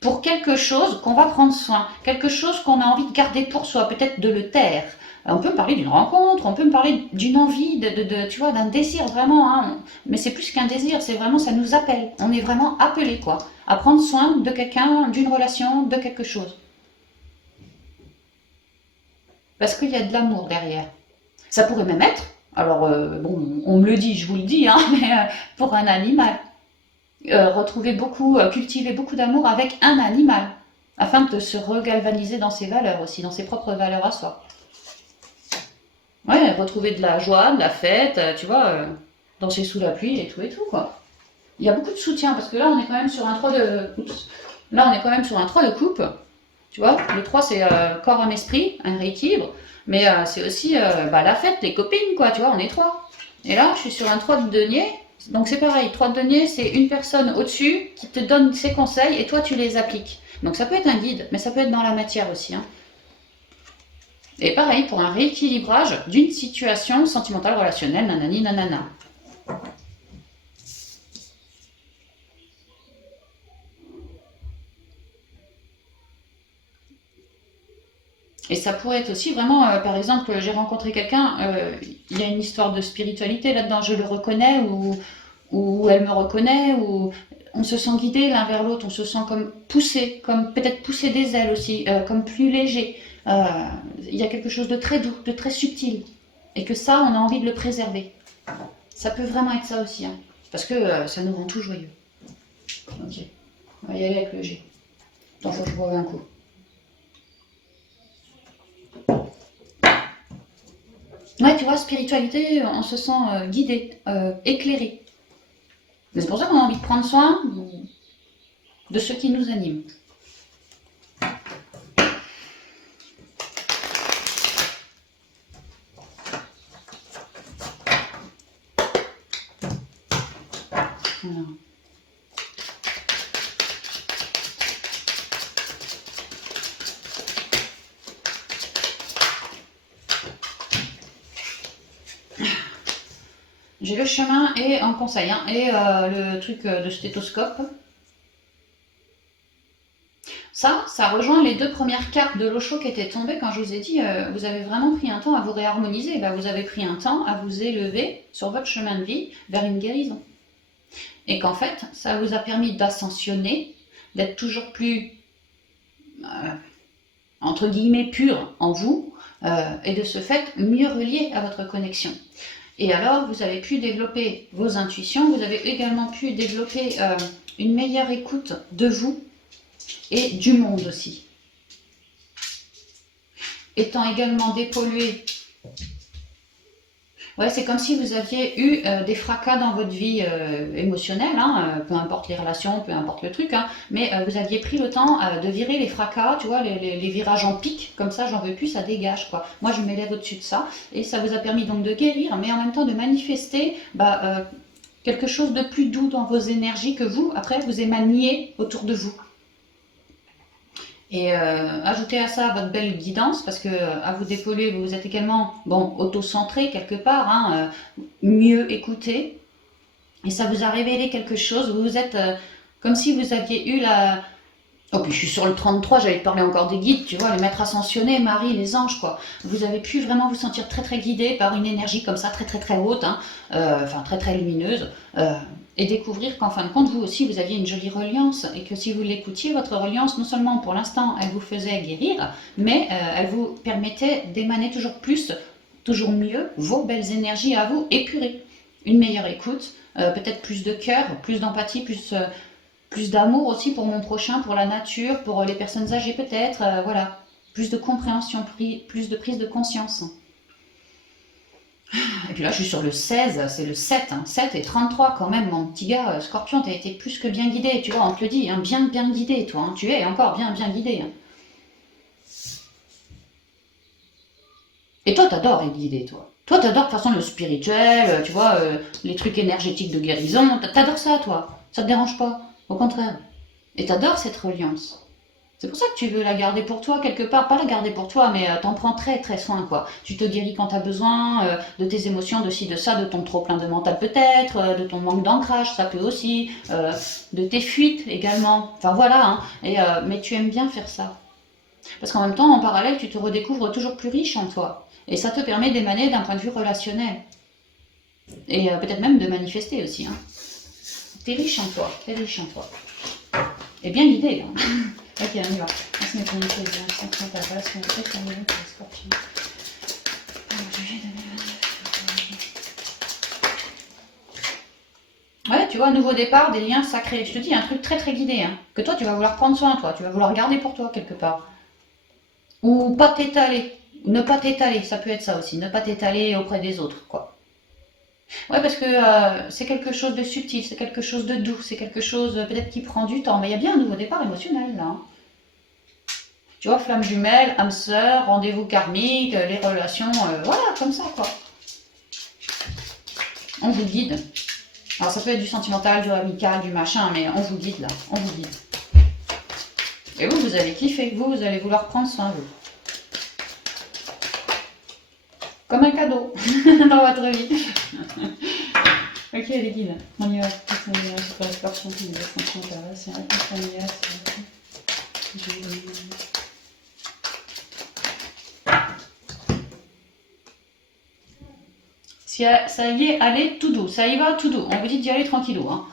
pour quelque chose qu'on va prendre soin, quelque chose qu'on a envie de garder pour soi, peut-être de le taire. On peut me parler d'une rencontre, on peut me parler d'une envie, tu vois, d'un désir vraiment, hein. Mais c'est plus qu'un désir, c'est vraiment, ça nous appelle. On est vraiment appelé, quoi, à prendre soin de quelqu'un, d'une relation, de quelque chose. Parce qu'il y a de l'amour derrière. Ça pourrait même être, alors bon, on me le dit, je vous le dis, hein, mais pour un animal. Retrouver beaucoup, cultiver beaucoup d'amour avec un animal, afin de se regalvaniser dans ses valeurs aussi, dans ses propres valeurs à soi. Ouais, retrouver de la joie, de la fête, tu vois, danser sous la pluie et tout, quoi. Il y a beaucoup de soutien, parce que là, on est quand même sur un 3 de... Oups. Là, on est quand même sur un 3 de coupe, tu vois. Le 3, c'est corps, âme, esprit, un rééquilibre. Mais c'est aussi la fête, les copines, quoi, tu vois, on est 3. Et là, je suis sur un 3 de denier. Donc c'est pareil, 3 de denier, c'est une personne au-dessus qui te donne ses conseils et toi, tu les appliques. Donc ça peut être un guide, mais ça peut être dans la matière aussi. Hein. Et pareil, pour un rééquilibrage d'une situation sentimentale, relationnelle, nanani, nanana. Et ça pourrait être aussi vraiment, par exemple, j'ai rencontré quelqu'un, il y a une histoire de spiritualité là-dedans, je le reconnais, ou elle me reconnaît, ou on se sent guidé l'un vers l'autre, on se sent comme poussé, comme peut-être pousser des ailes aussi, comme plus léger. Euh, il y a quelque chose de très doux, de très subtil. Et que ça, on a envie de le préserver. Ça peut vraiment être ça aussi, hein, parce que ça nous rend tout joyeux. Ok, on va y aller avec le G. Attends, faut que je boive un coup. Ouais, tu vois, spiritualité, on se sent guidé, éclairé. Mais c'est pour ça qu'on a envie de prendre soin de ce qui nous anime. Voilà. J'ai le chemin et un conseil, hein, et le truc de stéthoscope. Ça rejoint les deux premières cartes de l'Osho qui étaient tombées quand je vous ai dit, vous avez vraiment pris un temps à vous réharmoniser. Là, vous avez pris un temps à vous élever sur votre chemin de vie vers une guérison. Et qu'en fait, ça vous a permis d'ascensionner, d'être toujours plus, entre guillemets, pur en vous, et de ce fait, mieux relié à votre connexion. Et alors, vous avez pu développer vos intuitions, vous avez également pu développer une meilleure écoute de vous et du monde aussi. Étant également dépollué. Ouais, c'est comme si vous aviez eu des fracas dans votre vie émotionnelle, hein, peu importe les relations, peu importe le truc, hein, mais vous aviez pris le temps de virer les fracas, tu vois, les virages en pic, comme ça, j'en veux plus, ça dégage, quoi. Moi, je m'élève au-dessus de ça, et ça vous a permis donc de guérir, mais en même temps de manifester quelque chose de plus doux dans vos énergies que vous, après, vous émaniez autour de vous. Et ajoutez à ça votre belle guidance, parce que à vous dépolluer, vous êtes également auto-centré quelque part, hein, mieux écouté. Et ça vous a révélé quelque chose, vous êtes comme si vous aviez eu la... Oh, puis je suis sur le 33, j'allais te parler encore des guides, tu vois, les maîtres ascensionnés, Marie, les anges, quoi. Vous avez pu vraiment vous sentir très très guidé par une énergie comme ça, très très très haute, hein, enfin très très lumineuse, et découvrir qu'en fin de compte, vous aussi, vous aviez une jolie reliance, et que si vous l'écoutiez, votre reliance, non seulement pour l'instant, elle vous faisait guérir, mais elle vous permettait d'émaner toujours plus, toujours mieux, vos belles énergies à vous, épurées. Une meilleure écoute, peut-être plus de cœur, plus d'empathie, plus d'amour aussi pour mon prochain, pour la nature, pour les personnes âgées peut-être, voilà. Plus de compréhension, plus de prise de conscience. Et puis là, je suis sur le 16, c'est le 7, hein. 7 et 33 quand même, mon petit gars. Scorpion, t'as été plus que bien guidé, tu vois, on te le dit, hein, bien guidé, toi. Hein. Tu es encore bien guidé. Hein. Et toi, t'adores être guidé, toi. Toi, t'adores de toute façon le spirituel, tu vois, les trucs énergétiques de guérison. T'adores ça, toi. Ça te dérange pas. Au contraire. Et t'adores cette reliance. C'est pour ça que tu veux la garder pour toi quelque part, pas la garder pour toi, mais t'en prends très très soin, quoi. Tu te guéris quand t'as besoin, de tes émotions, de ci, de ça, de ton trop plein de mental peut-être, de ton manque d'ancrage, ça peut aussi, de tes fuites également. Enfin voilà, hein. Et, mais tu aimes bien faire ça. Parce qu'en même temps, en parallèle, tu te redécouvres toujours plus riche en toi. Et ça te permet d'émaner d'un point de vue relationnel. Et peut-être même de manifester aussi. Hein. T'es riche en toi, t'es riche en toi. Et bien guidé, hein. Ok, on y va. On se met pour une chose, hein. On ta relation très familiale pour les scorpions. Ouais, tu vois, nouveau départ, des liens sacrés. Je te dis, un truc très très guidé, hein. Que toi, tu vas vouloir prendre soin, toi. Tu vas vouloir garder pour toi, quelque part. Ou pas t'étaler. Ne pas t'étaler, ça peut être ça aussi. Ne pas t'étaler auprès des autres, quoi. Ouais, parce que c'est quelque chose de subtil, c'est quelque chose de doux, c'est quelque chose peut-être qui prend du temps. Mais il y a bien un nouveau départ émotionnel, là. Hein. Tu vois, flamme jumelle, âme sœur, rendez-vous karmique, les relations, voilà, comme ça, quoi. On vous guide. Alors, ça peut être du sentimental, du amical, du machin, mais on vous guide, là. On vous guide. Et vous, vous allez kiffer. Vous allez vouloir prendre soin, vous. Comme un cadeau dans votre vie. Ok, les guides, on y va. C'est pas la scorpion qui nous a c'est un peu familial. Ça y est, allez tout doux, ça y va tout doux. On vous dit d'y aller tranquillou. Hein.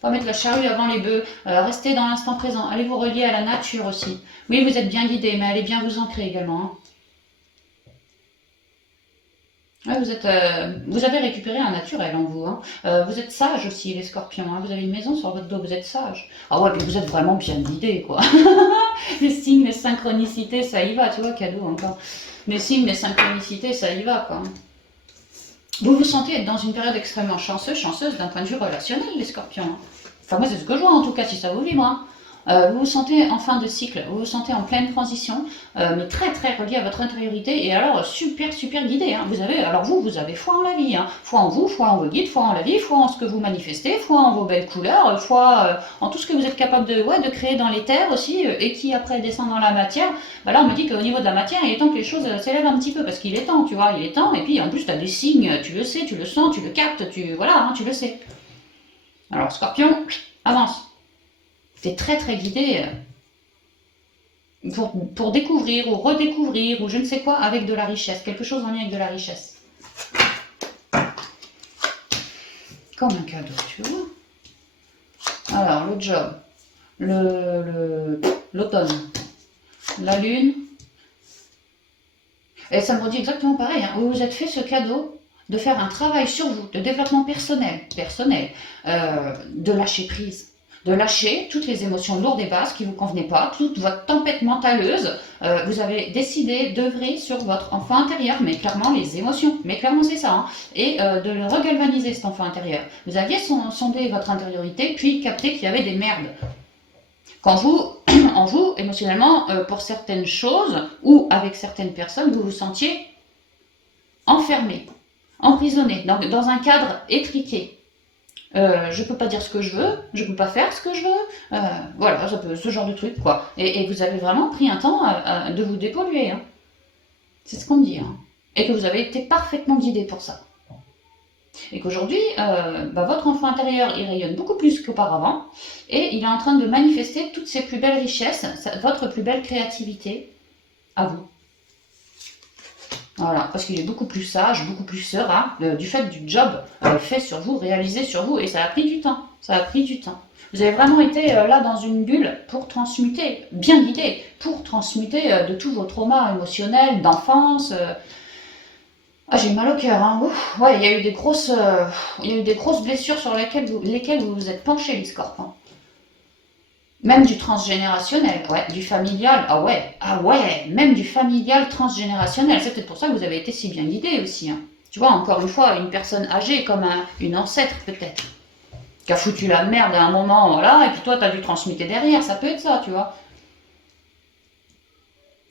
Pas mettre la charrue avant les bœufs, restez dans l'instant présent, allez vous relier à la nature aussi. Oui, vous êtes bien guidé, mais allez bien vous ancrer également. Hein. Ouais, vous avez récupéré un naturel en vous. Hein. Vous êtes sage aussi, les scorpions. Hein. Vous avez une maison sur votre dos, vous êtes sage. Ah ouais, puis vous êtes vraiment bien guidé, quoi. Les signes, les synchronicités, ça y va, tu vois, cadeau encore. Les signes, les synchronicités, ça y va, quoi. Vous vous sentez être dans une période extrêmement chanceuse d'un point de vue relationnel, les scorpions. Hein. Enfin, moi, c'est ce que je vois, en tout cas, si ça vous vibre. Hein. Vous vous sentez en fin de cycle, vous vous sentez en pleine transition, mais très très relié à votre intériorité et alors super super guidé. Hein. Vous avez foi en la vie, hein. Foi en vous, foi en vos guides, foi en la vie, foi en ce que vous manifestez, foi en vos belles couleurs, foi en tout ce que vous êtes capable de créer dans les terres aussi et qui après descend dans la matière. Bah là on me dit qu'au niveau de la matière il est temps que les choses s'élèvent un petit peu parce qu'il est temps, tu vois, il est temps et puis en plus tu as des signes, tu le sais, tu le sens, tu le captes, tu le sais. Alors Scorpion, avance. C'est très très guidé pour découvrir ou redécouvrir ou je ne sais quoi avec de la richesse, quelque chose en lien avec de la richesse. Comme un cadeau, tu vois. Alors, le job, l'automne, la lune, et ça me dit exactement pareil, hein. Vous vous êtes fait ce cadeau de faire un travail sur vous, de développement personnel, de lâcher prise. De lâcher toutes les émotions lourdes et basses qui ne vous convenaient pas, toute votre tempête mentaleuse. Vous avez décidé d'œuvrer sur votre enfant intérieur, mais clairement les émotions, mais clairement c'est ça, hein, et de le regalvaniser cet enfant intérieur. Vous aviez sondé votre intériorité, puis capté qu'il y avait des merdes. Quand vous, en vous, émotionnellement, pour certaines choses, ou avec certaines personnes, vous vous sentiez enfermé, emprisonné, dans un cadre étriqué. Je peux pas dire ce que je veux, je peux pas faire ce que je veux, voilà, ce genre de truc, quoi. Et vous avez vraiment pris un temps de vous dépolluer, hein. C'est ce qu'on me dit, hein. Et que vous avez été parfaitement guidé pour ça. Et qu'aujourd'hui, votre enfant intérieur, il rayonne beaucoup plus qu'auparavant, et il est en train de manifester toutes ses plus belles richesses, votre plus belle créativité à vous. Voilà, parce qu'il est beaucoup plus sage, beaucoup plus serein, du fait du job fait sur vous, réalisé sur vous, et ça a pris du temps, ça a pris du temps. Vous avez vraiment été là dans une bulle pour transmuter, bien guidé, pour transmuter de tous vos traumas émotionnels, d'enfance. Ah, j'ai mal au cœur, hein. Ouf, ouais, il y a eu des grosses blessures sur lesquelles vous vous êtes penchés, les scorpions. Même du transgénérationnel, ouais, du familial, ah ouais, même du familial transgénérationnel. C'est peut-être pour ça que vous avez été si bien guidé aussi. Hein. Tu vois, encore une fois, une personne âgée comme une ancêtre peut-être, qui a foutu la merde à un moment, voilà, et puis toi, t'as dû transmuter derrière, ça peut être ça, tu vois.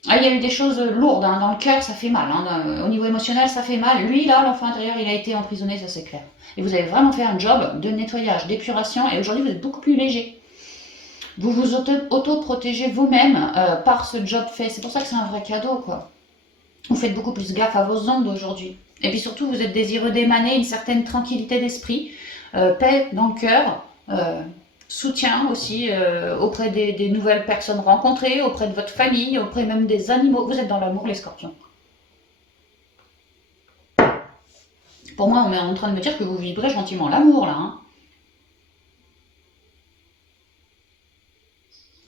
Ah, il y a eu des choses lourdes, hein, dans le cœur, ça fait mal, hein, au niveau émotionnel, ça fait mal. Lui, là, l'enfant intérieur, il a été emprisonné, ça c'est clair. Et vous avez vraiment fait un job de nettoyage, d'épuration, et aujourd'hui, vous êtes beaucoup plus léger. Vous vous auto-protégez vous-même par ce job fait. C'est pour ça que c'est un vrai cadeau, quoi. Vous faites beaucoup plus gaffe à vos ondes aujourd'hui. Et puis surtout, vous êtes désireux d'émaner une certaine tranquillité d'esprit, paix dans le cœur, soutien aussi auprès des nouvelles personnes rencontrées, auprès de votre famille, auprès même des animaux. Vous êtes dans l'amour, les scorpions. Pour moi, on est en train de me dire que vous vibrez gentiment l'amour, là, hein.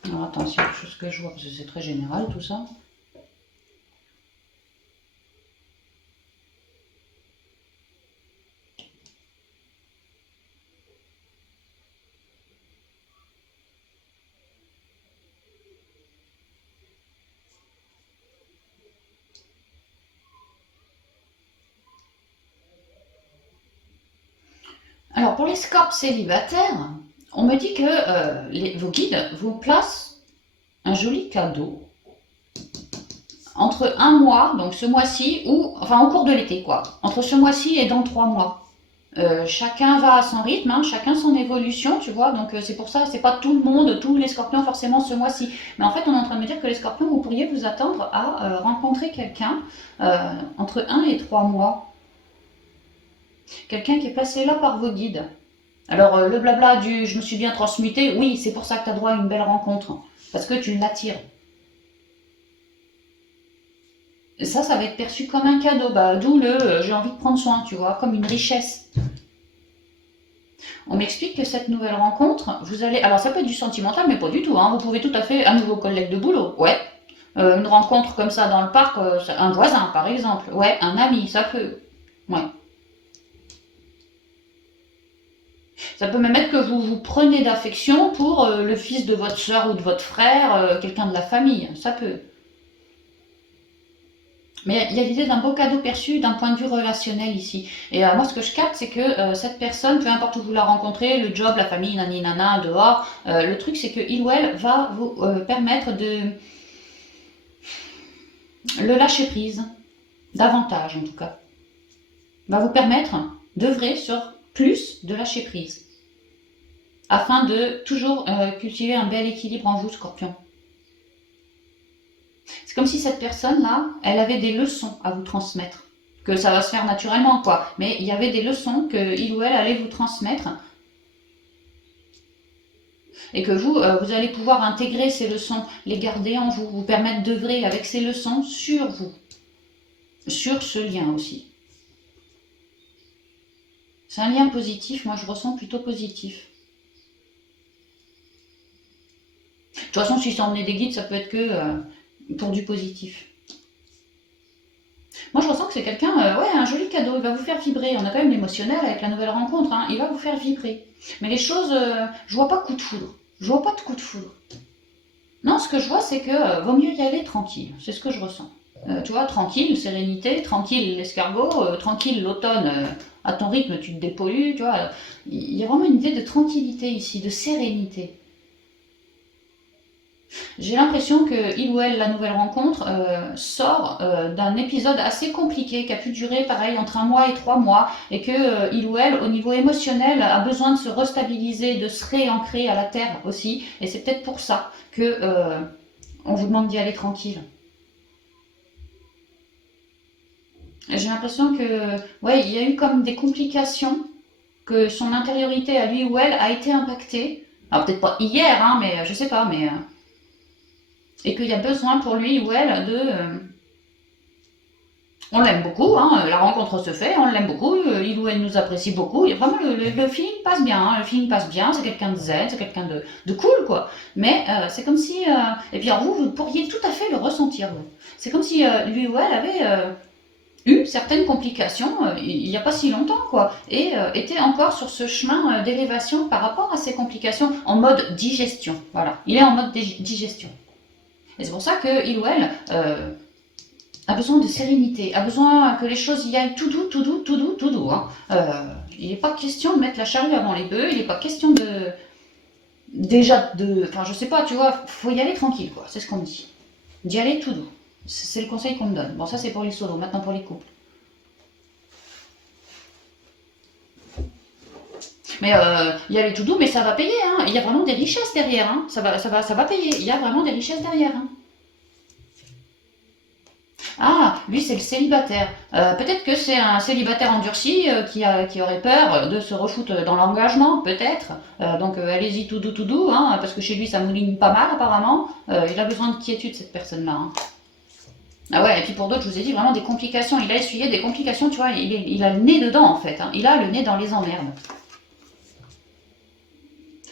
Alors attends, c'est quelque chose que je vois, parce que c'est très général tout ça. Alors pour les scorps célibataires, on me dit que vos guides vous placent un joli cadeau entre un mois, donc ce mois-ci, ou enfin au cours de l'été quoi, entre ce mois-ci et dans 3 mois. Chacun va à son rythme, hein, chacun son évolution, tu vois, donc c'est pour ça, c'est pas tout le monde, tous les scorpions forcément ce mois-ci. Mais en fait, on est en train de me dire que les scorpions, vous pourriez vous attendre à rencontrer quelqu'un entre 1 et 3 mois. Quelqu'un qui est passé là par vos guides. Alors, le blabla du je me suis bien transmuté, oui, c'est pour ça que tu as droit à une belle rencontre, parce que tu l'attires. Ça va être perçu comme un cadeau. Bah, d'où le j'ai envie de prendre soin, tu vois, comme une richesse. On m'explique que cette nouvelle rencontre, vous allez. Alors, ça peut être du sentimental, mais pas du tout, hein. Vous pouvez tout à fait. Un nouveau collègue de boulot, ouais. Une rencontre comme ça dans le parc, un voisin, par exemple. Ouais, un ami, ça peut. Ouais. Ça peut même être que vous vous prenez d'affection pour le fils de votre soeur ou de votre frère, quelqu'un de la famille. Ça peut. Mais il y a l'idée d'un beau cadeau perçu d'un point de vue relationnel ici. Et moi, ce que je capte, c'est que cette personne, peu importe où vous la rencontrez, le job, la famille, nani nana, dehors, le truc, c'est que il ou elle va vous permettre de le lâcher prise, davantage en tout cas. Va vous permettre d'œuvrer sur plus de lâcher prise, afin de toujours cultiver un bel équilibre en vous, Scorpion. C'est comme si cette personne-là, elle avait des leçons à vous transmettre. Que ça va se faire naturellement, quoi. Mais il y avait des leçons que il ou elle allait vous transmettre. Et que vous, vous allez pouvoir intégrer ces leçons, les garder en vous, vous permettre d'œuvrer avec ces leçons sur vous. Sur ce lien aussi. C'est un lien positif, moi je ressens plutôt positif. De toute façon, si je t'emmenais des guides, ça peut être que pour du positif. Moi, je ressens que c'est quelqu'un, ouais, un joli cadeau, il va vous faire vibrer. On a quand même l'émotionnel avec la nouvelle rencontre, hein. Il va vous faire vibrer. Mais les choses, je vois pas coup de foudre. Je vois pas de coup de foudre. Non, ce que je vois, c'est que vaut mieux y aller tranquille. C'est ce que je ressens. Tu vois, tranquille, sérénité, tranquille l'escargot, tranquille l'automne, à ton rythme, tu te dépollues, tu vois. Il y a vraiment une idée de tranquillité ici, de sérénité. J'ai l'impression que il ou elle, la nouvelle rencontre, sort d'un épisode assez compliqué qui a pu durer pareil entre 1 mois et 3 mois et que il ou elle, au niveau émotionnel, a besoin de se restabiliser, de se réancrer à la terre aussi. Et c'est peut-être pour ça que on vous demande d'y aller tranquille. J'ai l'impression que ouais, il y a eu comme des complications, que son intériorité à lui ou elle a été impactée. Alors peut-être pas hier, hein, mais je sais pas, mais et qu'il y a besoin pour lui ou elle de on l'aime beaucoup, hein, la rencontre se fait, on l'aime beaucoup, il ou elle nous apprécie beaucoup, et vraiment le feeling passe bien, hein, le feeling passe bien, c'est quelqu'un de zen, c'est quelqu'un de cool, quoi. Mais c'est comme si, et puis alors vous pourriez tout à fait le ressentir, vous. C'est comme si lui ou elle avait eu certaines complications il n'y a pas si longtemps, quoi, et était encore sur ce chemin d'élévation par rapport à ces complications, en mode digestion, voilà. Il est en mode digestion. Et c'est pour ça que il ou elle a besoin de sérénité, a besoin que les choses y aillent tout doux, tout doux, tout doux, tout doux. Hein. Il n'est pas question de mettre la charrue avant les bœufs, il n'est pas question de. Déjà de. Enfin, je sais pas, tu vois, faut y aller tranquille, quoi. C'est ce qu'on me dit. D'y aller tout doux. C'est le conseil qu'on me donne. Bon, ça, c'est pour les solos, maintenant pour les couples. Mais y aller tout doux, mais ça va payer, hein. Il y a vraiment des richesses derrière, hein. Ça va payer. Il y a vraiment des richesses derrière, hein. Ah, lui c'est le célibataire. Peut-être que c'est un célibataire endurci qui aurait peur de se refoutre dans l'engagement, peut-être. Donc allez-y tout doux, hein, parce que chez lui ça mouline pas mal apparemment. Il a besoin de quiétude cette personne-là. Hein. Ah ouais, et puis pour d'autres, je vous ai dit vraiment des complications. Il a essuyé des complications, tu vois, il a le nez dedans en fait. Hein. Il a le nez dans les emmerdes.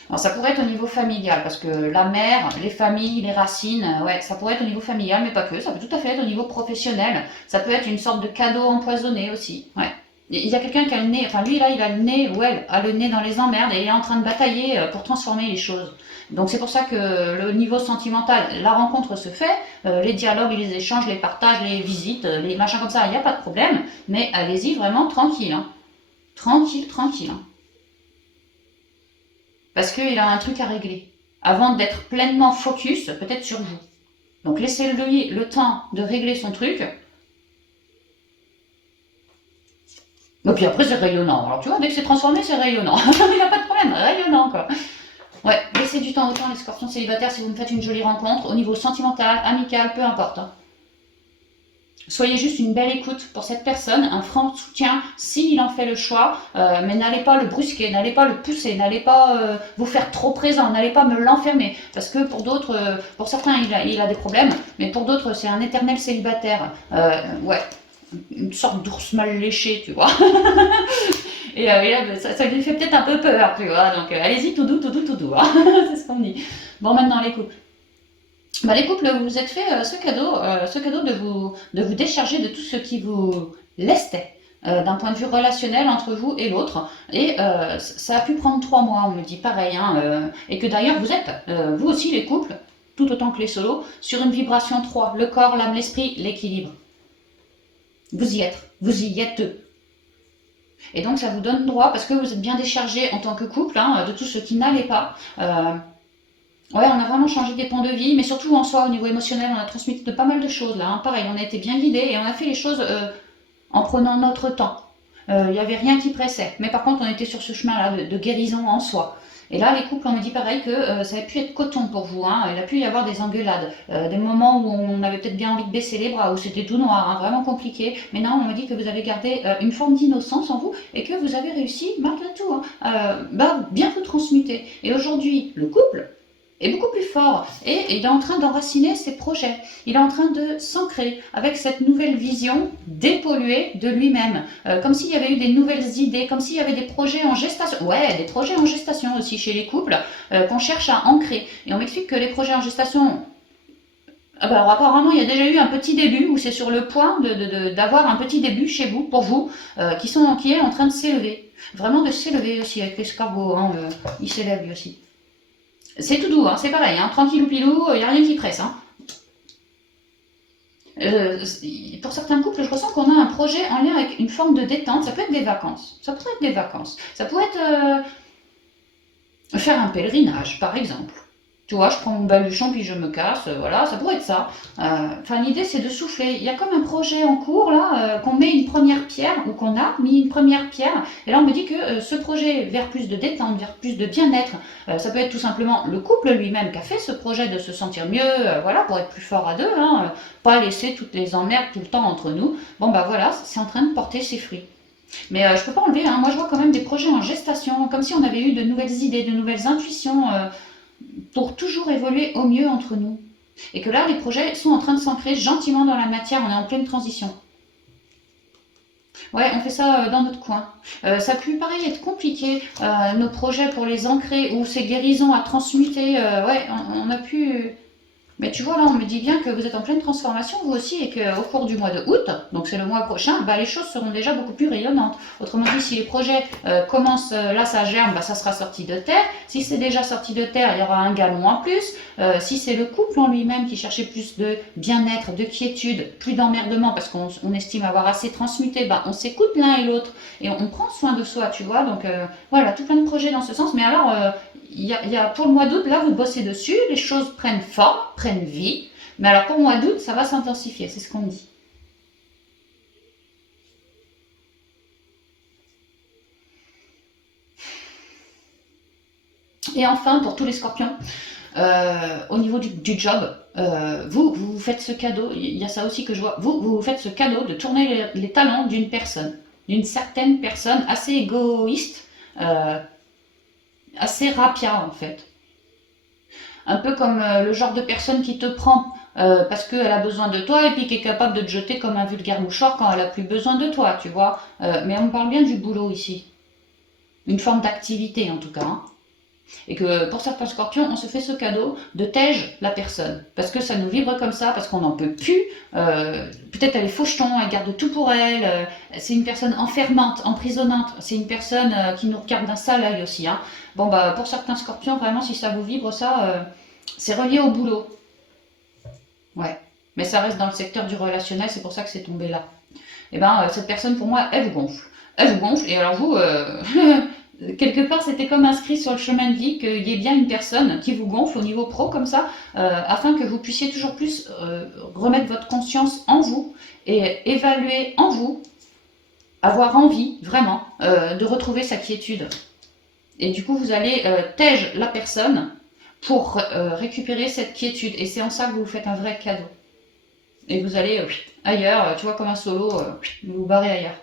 Alors ça pourrait être au niveau familial, parce que la mère, les familles, les racines, ouais, ça pourrait être au niveau familial, mais pas que, ça peut tout à fait être au niveau professionnel. Ça peut être une sorte de cadeau empoisonné aussi, ouais. Il y a quelqu'un qui a le nez, enfin lui là, il a le nez, ou elle a le nez dans les emmerdes et il est en train de batailler pour transformer les choses. Donc c'est pour ça que le niveau sentimental, la rencontre se fait, les dialogues, les échanges, les partages, les visites, les machins comme ça, il n'y a pas de problème, mais allez-y vraiment tranquille, hein. Tranquille, tranquille. Hein. Parce qu'il a un truc à régler. Avant d'être pleinement focus, peut-être sur vous. Donc laissez-lui le temps de régler son truc. Et puis après, c'est rayonnant. Alors tu vois, dès que c'est transformé, c'est rayonnant. Il n'y a pas de problème, rayonnant quoi. Ouais, laissez du temps au temps les scorpions célibataires si vous me faites une jolie rencontre, au niveau sentimental, amical, peu importe. Hein. Soyez juste une belle écoute pour cette personne, un franc soutien s'il en fait le choix, mais n'allez pas le brusquer, n'allez pas le pousser, n'allez pas vous faire trop présent, n'allez pas me l'enfermer. Parce que pour d'autres, pour certains, il a des problèmes, mais pour d'autres, c'est un éternel célibataire. Ouais, une sorte d'ours mal léché, tu vois. Et là, ça lui fait peut-être un peu peur, tu vois. Donc allez-y, tout doux, tout doux, tout doux. Hein. C'est ce qu'on dit. Bon, maintenant les couples. Bah, les couples, vous vous êtes fait ce cadeau de vous décharger de tout ce qui vous lestait d'un point de vue relationnel entre vous et l'autre. Et ça a pu prendre 3 mois, on me dit pareil. Hein, et que d'ailleurs, vous êtes, vous aussi les couples, tout autant que les solos, sur une vibration 3. Le corps, l'âme, l'esprit, l'équilibre. Vous y êtes. Et donc ça vous donne droit, parce que vous êtes bien déchargé en tant que couple, hein, de tout ce qui n'allait pas. Ouais, on a vraiment changé des points de vie, mais surtout en soi, au niveau émotionnel, on a transmis de pas mal de choses là. Hein. Pareil, on a été bien guidés et on a fait les choses en prenant notre temps. Il n'y avait rien qui pressait. Mais par contre, on était sur ce chemin-là de guérison en soi. Et là, les couples, on me dit pareil que ça a pu être coton pour vous. Hein. Il a pu y avoir des engueulades, des moments où on avait peut-être bien envie de baisser les bras, où c'était tout noir, hein, vraiment compliqué. Mais non, on me dit que vous avez gardé une forme d'innocence en vous et que vous avez réussi, malgré tout, hein, bien vous transmuter. Et aujourd'hui, le couple, est beaucoup plus fort et il est en train d'enraciner ses projets. Il est en train de s'ancrer avec cette nouvelle vision dépolluée de lui-même. Comme s'il y avait eu des nouvelles idées, comme s'il y avait des projets en gestation. Ouais, des projets en gestation aussi chez les couples qu'on cherche à ancrer. Et on m'explique que les projets en gestation, alors apparemment, il y a déjà eu un petit début où c'est sur le point d'avoir un petit début chez vous, pour vous, qui est en train de s'élever. Vraiment de s'élever aussi avec l'escargot. Hein, il s'élève lui aussi. C'est tout doux, hein, c'est pareil, hein, tranquillou pilou, il n'y a rien qui presse. Hein. Pour certains couples, je ressens qu'on a un projet en lien avec une forme de détente. Ça peut être des vacances. Ça pourrait être des vacances. Ça pourrait être faire un pèlerinage, par exemple. Tu vois, je prends mon baluchon puis je me casse, voilà, ça pourrait être ça. Enfin, l'idée c'est de souffler. Il y a comme un projet en cours là, qu'on met une première pierre, ou qu'on a mis une première pierre. Et là, on me dit que ce projet vers plus de détente, vers plus de bien-être, ça peut être tout simplement le couple lui-même qui a fait ce projet de se sentir mieux, voilà, pour être plus fort à deux, hein, pas laisser toutes les emmerdes tout le temps entre nous. Bon, bah voilà, c'est en train de porter ses fruits. Mais je peux pas enlever, hein. Moi je vois quand même des projets en gestation, comme si on avait eu de nouvelles idées, de nouvelles intuitions pour toujours évoluer au mieux entre nous. Et que là, les projets sont en train de s'ancrer gentiment dans la matière, on est en pleine transition. Ouais, on fait ça dans notre coin. Ça a pu pareil être compliqué, nos projets pour les ancrer, ou ces guérisons à transmuter, ouais, on a pu mais tu vois, là, on me dit bien que vous êtes en pleine transformation, vous aussi, et qu'au cours du mois de août, donc c'est le mois prochain, les choses seront déjà beaucoup plus rayonnantes. Autrement dit, si les projets commencent, là, ça germe, ça sera sorti de terre. Si c'est déjà sorti de terre, il y aura un galon en plus. Si c'est le couple en lui-même qui cherchait plus de bien-être, de quiétude, plus d'emmerdement, parce qu'on estime avoir assez transmuté, on s'écoute l'un et l'autre, et on prend soin de soi, tu vois. Donc voilà, tout plein de projets dans ce sens. Mais alors, pour le mois d'août, là, vous bossez dessus, les choses prennent forme, prennent vie. Mais alors, pour le mois d'août, ça va s'intensifier, c'est ce qu'on me dit. Et enfin, pour tous les scorpions, au niveau du job, vous faites ce cadeau, il y a ça aussi que je vois, vous faites ce cadeau de tourner les talents d'une certaine personne assez égoïste, euh, assez rapia en fait. Un peu comme le genre de personne qui te prend parce qu'elle a besoin de toi et puis qui est capable de te jeter comme un vulgaire mouchoir quand elle a plus besoin de toi, tu vois. Mais on parle bien du boulot ici. Une forme d'activité en tout cas. Hein. Et que pour certains scorpions, on se fait ce cadeau de tège la personne. Parce que ça nous vibre comme ça, parce qu'on n'en peut plus. Peut-être elle est faucheton, elle garde tout pour elle. C'est une personne enfermante, emprisonnante. C'est une personne qui nous regarde d'un sale œil aussi. Hein. Bon, pour certains scorpions, vraiment, si ça vous vibre, ça, c'est relié au boulot. Ouais. Mais ça reste dans le secteur du relationnel, c'est pour ça que c'est tombé là. Et cette personne, pour moi, elle vous gonfle. Elle vous gonfle, et alors vous, quelque part, c'était comme inscrit sur le chemin de vie qu'il y ait bien une personne qui vous gonfle au niveau pro comme ça, afin que vous puissiez toujours plus remettre votre conscience en vous et évaluer en vous, avoir envie vraiment de retrouver sa quiétude. Et du coup, vous allez tège la personne pour récupérer cette quiétude. Et c'est en ça que vous faites un vrai cadeau. Et vous allez ailleurs, tu vois, comme un solo, vous vous barrez ailleurs.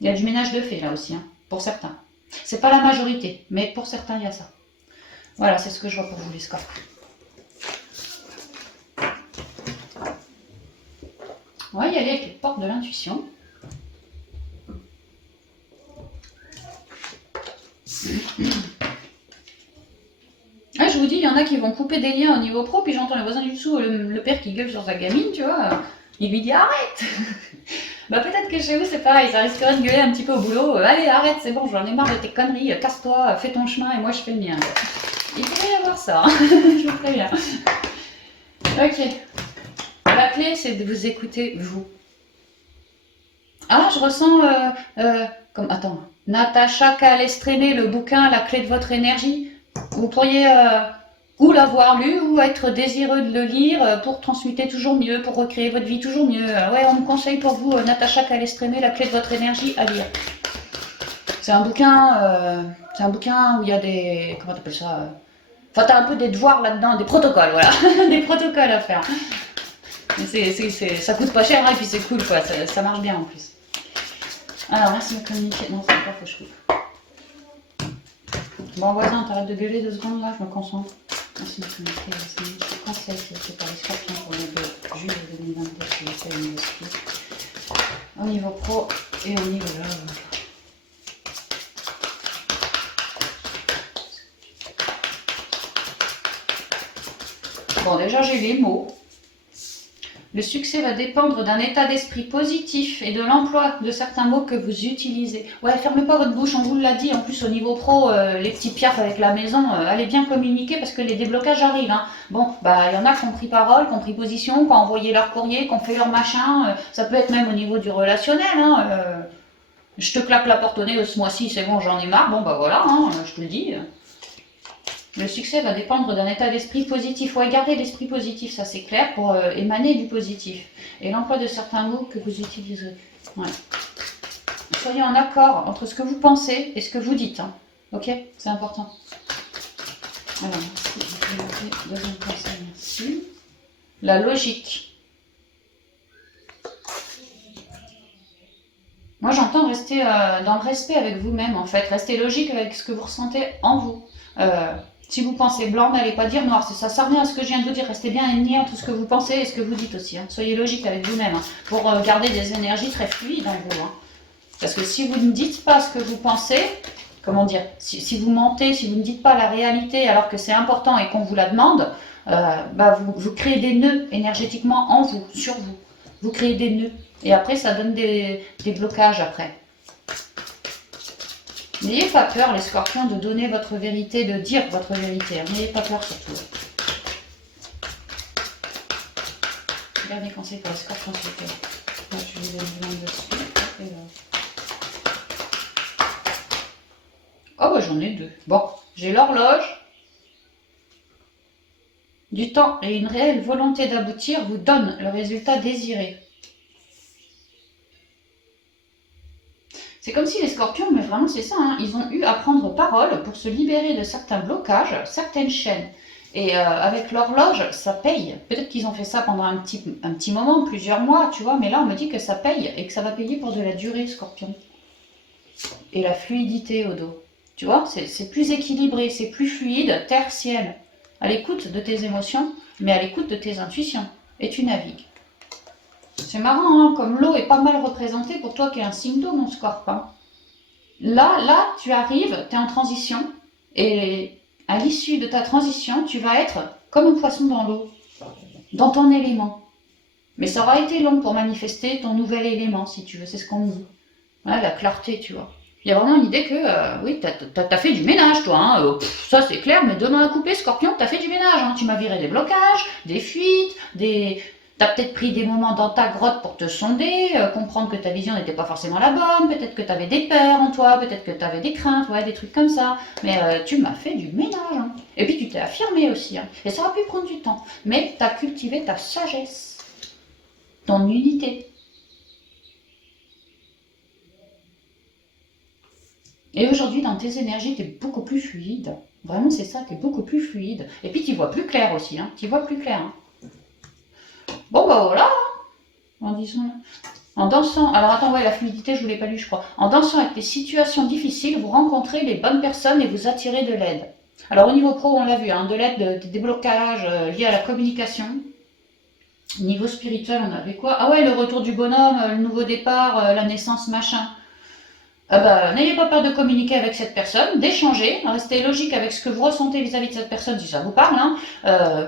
Il y a du ménage de fait là aussi, hein, pour certains. C'est pas la majorité, mais pour certains, il y a ça. Voilà, c'est ce que je vois pour vous, les scorpions. On va y aller avec les portes de l'intuition. Ah, je vous dis, il y en a qui vont couper des liens au niveau pro, puis j'entends le voisin du dessous, le père qui gueule sur sa gamine, tu vois. Il lui dit arrête. Bah peut-être que chez vous c'est pareil, ça risquerait de gueuler un petit peu au boulot. Allez, arrête, c'est bon, j'en ai marre de tes conneries, casse-toi, fais ton chemin et moi je fais le mien. Il pourrait y avoir ça, je vous préviens. Ok. La clé, c'est de vous écouter, vous. Ah, je ressens comme. Attends. Natacha Calestrémé, le bouquin La clé de votre énergie. Vous pourriez ou l'avoir lu ou être désireux de le lire pour transmuter toujours mieux, pour recréer votre vie toujours mieux. Ouais, on me conseille pour vous Natacha Calestrémé, La clé de votre énergie à lire. C'est un bouquin où il y a des. Comment t'appelles ça Enfin, t'as un peu des devoirs là-dedans, des protocoles, voilà. Des protocoles à faire. Ça coûte pas cher, hein, et puis c'est cool, quoi. Ça marche bien en plus. Alors, merci de communiquer. Non, c'est pas, faut que je coupe. Bon, voisin, t'arrêtes de gueuler 2 secondes là, je me concentre. Merci de communiquer. C'est conseil qui est fait par les scorpions pour le 2 juillet 2022 qui est fait l'esprit. Au niveau pro et au niveau love. Bon, déjà, j'ai les mots. Le succès va dépendre d'un état d'esprit positif et de l'emploi de certains mots que vous utilisez. Ouais, fermez pas votre bouche, on vous l'a dit. En plus, au niveau pro, les petits piafs avec la maison, allez bien communiquer parce que les déblocages arrivent. Hein. Bon, bah, il y en a qui ont pris parole, qui ont pris position, qui ont envoyé leur courrier, qui ont fait leur machin. Ça peut être même au niveau du relationnel. Hein, je te claque la porte au nez ce mois-ci, c'est bon, j'en ai marre. Bon, bah voilà, hein, je te le dis. Le succès va dépendre d'un état d'esprit positif. Ouais, garder l'esprit positif, ça c'est clair, pour émaner du positif. Et l'emploi de certains mots que vous utiliserez. Ouais. Soyez en accord entre ce que vous pensez et ce que vous dites. Hein. Ok, c'est important. Alors, merci. Deuxième conseil, merci. La logique. Moi, j'entends rester dans le respect avec vous-même, en fait. Rester logique avec ce que vous ressentez en vous. Si vous pensez blanc, n'allez pas dire noir. Ça sert rien à ce que je viens de vous dire. Restez bien aligné entre ce que vous pensez et ce que vous dites aussi. Hein. Soyez logique avec vous-même hein, pour garder des énergies très fluides en vous. Hein. Parce que si vous ne dites pas ce que vous pensez, comment dire, si vous mentez, si vous ne dites pas la réalité alors que c'est important et qu'on vous la demande, bah vous créez des nœuds énergétiquement en vous, sur vous. Vous créez des nœuds. Et après, ça donne des blocages après. N'ayez pas peur, les scorpions, de donner votre vérité, de dire votre vérité. N'ayez pas peur surtout. Dernier conseil pour les scorpions, s'il vous plaît. Moi, je vous donne dessus. Oh, bah j'en ai 2. Bon, j'ai l'horloge. Du temps et une réelle volonté d'aboutir vous donne le résultat désiré. C'est comme si les scorpions, mais vraiment c'est ça, hein, ils ont eu à prendre parole pour se libérer de certains blocages, certaines chaînes. Et avec l'horloge, ça paye. Peut-être qu'ils ont fait ça pendant un petit moment, plusieurs mois, tu vois, mais là on me dit que ça paye et que ça va payer pour de la durée, scorpion. Et la fluidité au dos. Tu vois, c'est plus équilibré, c'est plus fluide, terre-ciel. À l'écoute de tes émotions, mais à l'écoute de tes intuitions. Et tu navigues. C'est marrant, hein, comme l'eau est pas mal représentée pour toi qui es un signe d'eau, mon scorpion. Hein. Là, tu arrives, tu es en transition, et à l'issue de ta transition, tu vas être comme un poisson dans l'eau, dans ton élément. Mais ça aura été long pour manifester ton nouvel élément, si tu veux, c'est ce qu'on me dit. Voilà, la clarté, tu vois. Il y a vraiment l'idée que, oui, t'as fait du ménage, toi. Hein, ça, c'est clair, mais demain à couper, scorpion, t'as fait du ménage. Hein, tu m'as viré des blocages, des fuites, T'as peut-être pris des moments dans ta grotte pour te sonder, comprendre que ta vision n'était pas forcément la bonne, peut-être que tu avais des peurs en toi, peut-être que tu avais des craintes, ouais, des trucs comme ça. Mais tu m'as fait du ménage. Hein. Et puis tu t'es affirmé aussi. Hein. Et ça aurait pu prendre du temps. Mais tu as cultivé ta sagesse, ton unité. Et aujourd'hui, dans tes énergies, tu es beaucoup plus fluide. Vraiment, c'est ça, tu es beaucoup plus fluide. Et puis tu vois plus clair aussi. Hein. Tu vois plus clair. Hein. Bon, bah voilà, en disant. En dansant, alors attends, ouais, la fluidité, je ne vous l'ai pas lu, je crois. En dansant avec des situations difficiles, vous rencontrez les bonnes personnes et vous attirez de l'aide. Alors au niveau pro, on l'a vu, hein, de l'aide, des déblocages liés à la communication. Niveau spirituel, on avait quoi? Ah ouais, le retour du bonhomme, le nouveau départ, la naissance, machin. Ah bah, n'ayez pas peur de communiquer avec cette personne, d'échanger, restez logique avec ce que vous ressentez vis-à-vis de cette personne si ça vous parle, hein,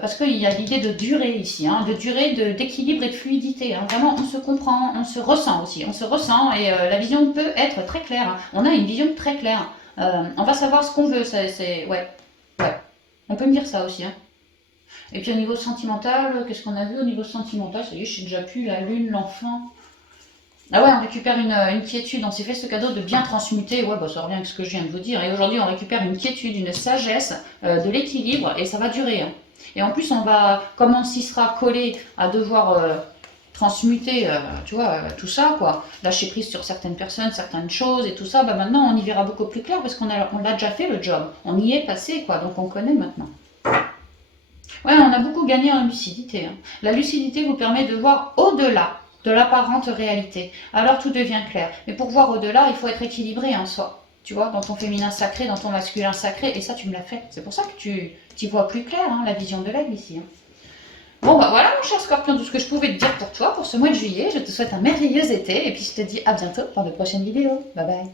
parce qu'il y a l'idée de durée ici, hein, de durée, d'équilibre et de fluidité. Hein. Vraiment, on se comprend, on se ressent aussi, on se ressent et la vision peut être très claire. Hein. On a une vision très claire. On va savoir ce qu'on veut, ouais, ouais. On peut me dire ça aussi. Hein. Et puis au niveau sentimental, qu'est-ce qu'on a vu au niveau sentimental? Ça y est, je sais déjà plus, la lune, l'enfant. Ah ouais, on récupère une quiétude, on s'est fait ce cadeau de bien transmuter, ouais, bah ça revient avec ce que je viens de vous dire. Et aujourd'hui, on récupère une quiétude, une sagesse, de l'équilibre, et ça va durer. Hein. Et en plus, on va, comme on s'y sera collé à devoir transmuter, tu vois, tout ça, quoi, lâcher prise sur certaines personnes, certaines choses et tout ça, bah maintenant, on y verra beaucoup plus clair parce on l'a déjà fait le job. On y est passé, quoi, donc on connaît maintenant. Ouais, on a beaucoup gagné en lucidité. Hein. La lucidité vous permet de voir au-delà de l'apparente réalité. Alors tout devient clair. Mais pour voir au-delà, il faut être équilibré en soi. Tu vois, dans ton féminin sacré, dans ton masculin sacré. Et ça, tu me l'as fait. C'est pour ça que tu vois plus clair, hein, la vision de l'aigle ici. Hein. Bon, bah voilà, mon cher Scorpion, tout ce que je pouvais te dire pour toi pour ce mois de juillet. Je te souhaite un merveilleux été. Et puis je te dis à bientôt pour de prochaines vidéos. Bye bye.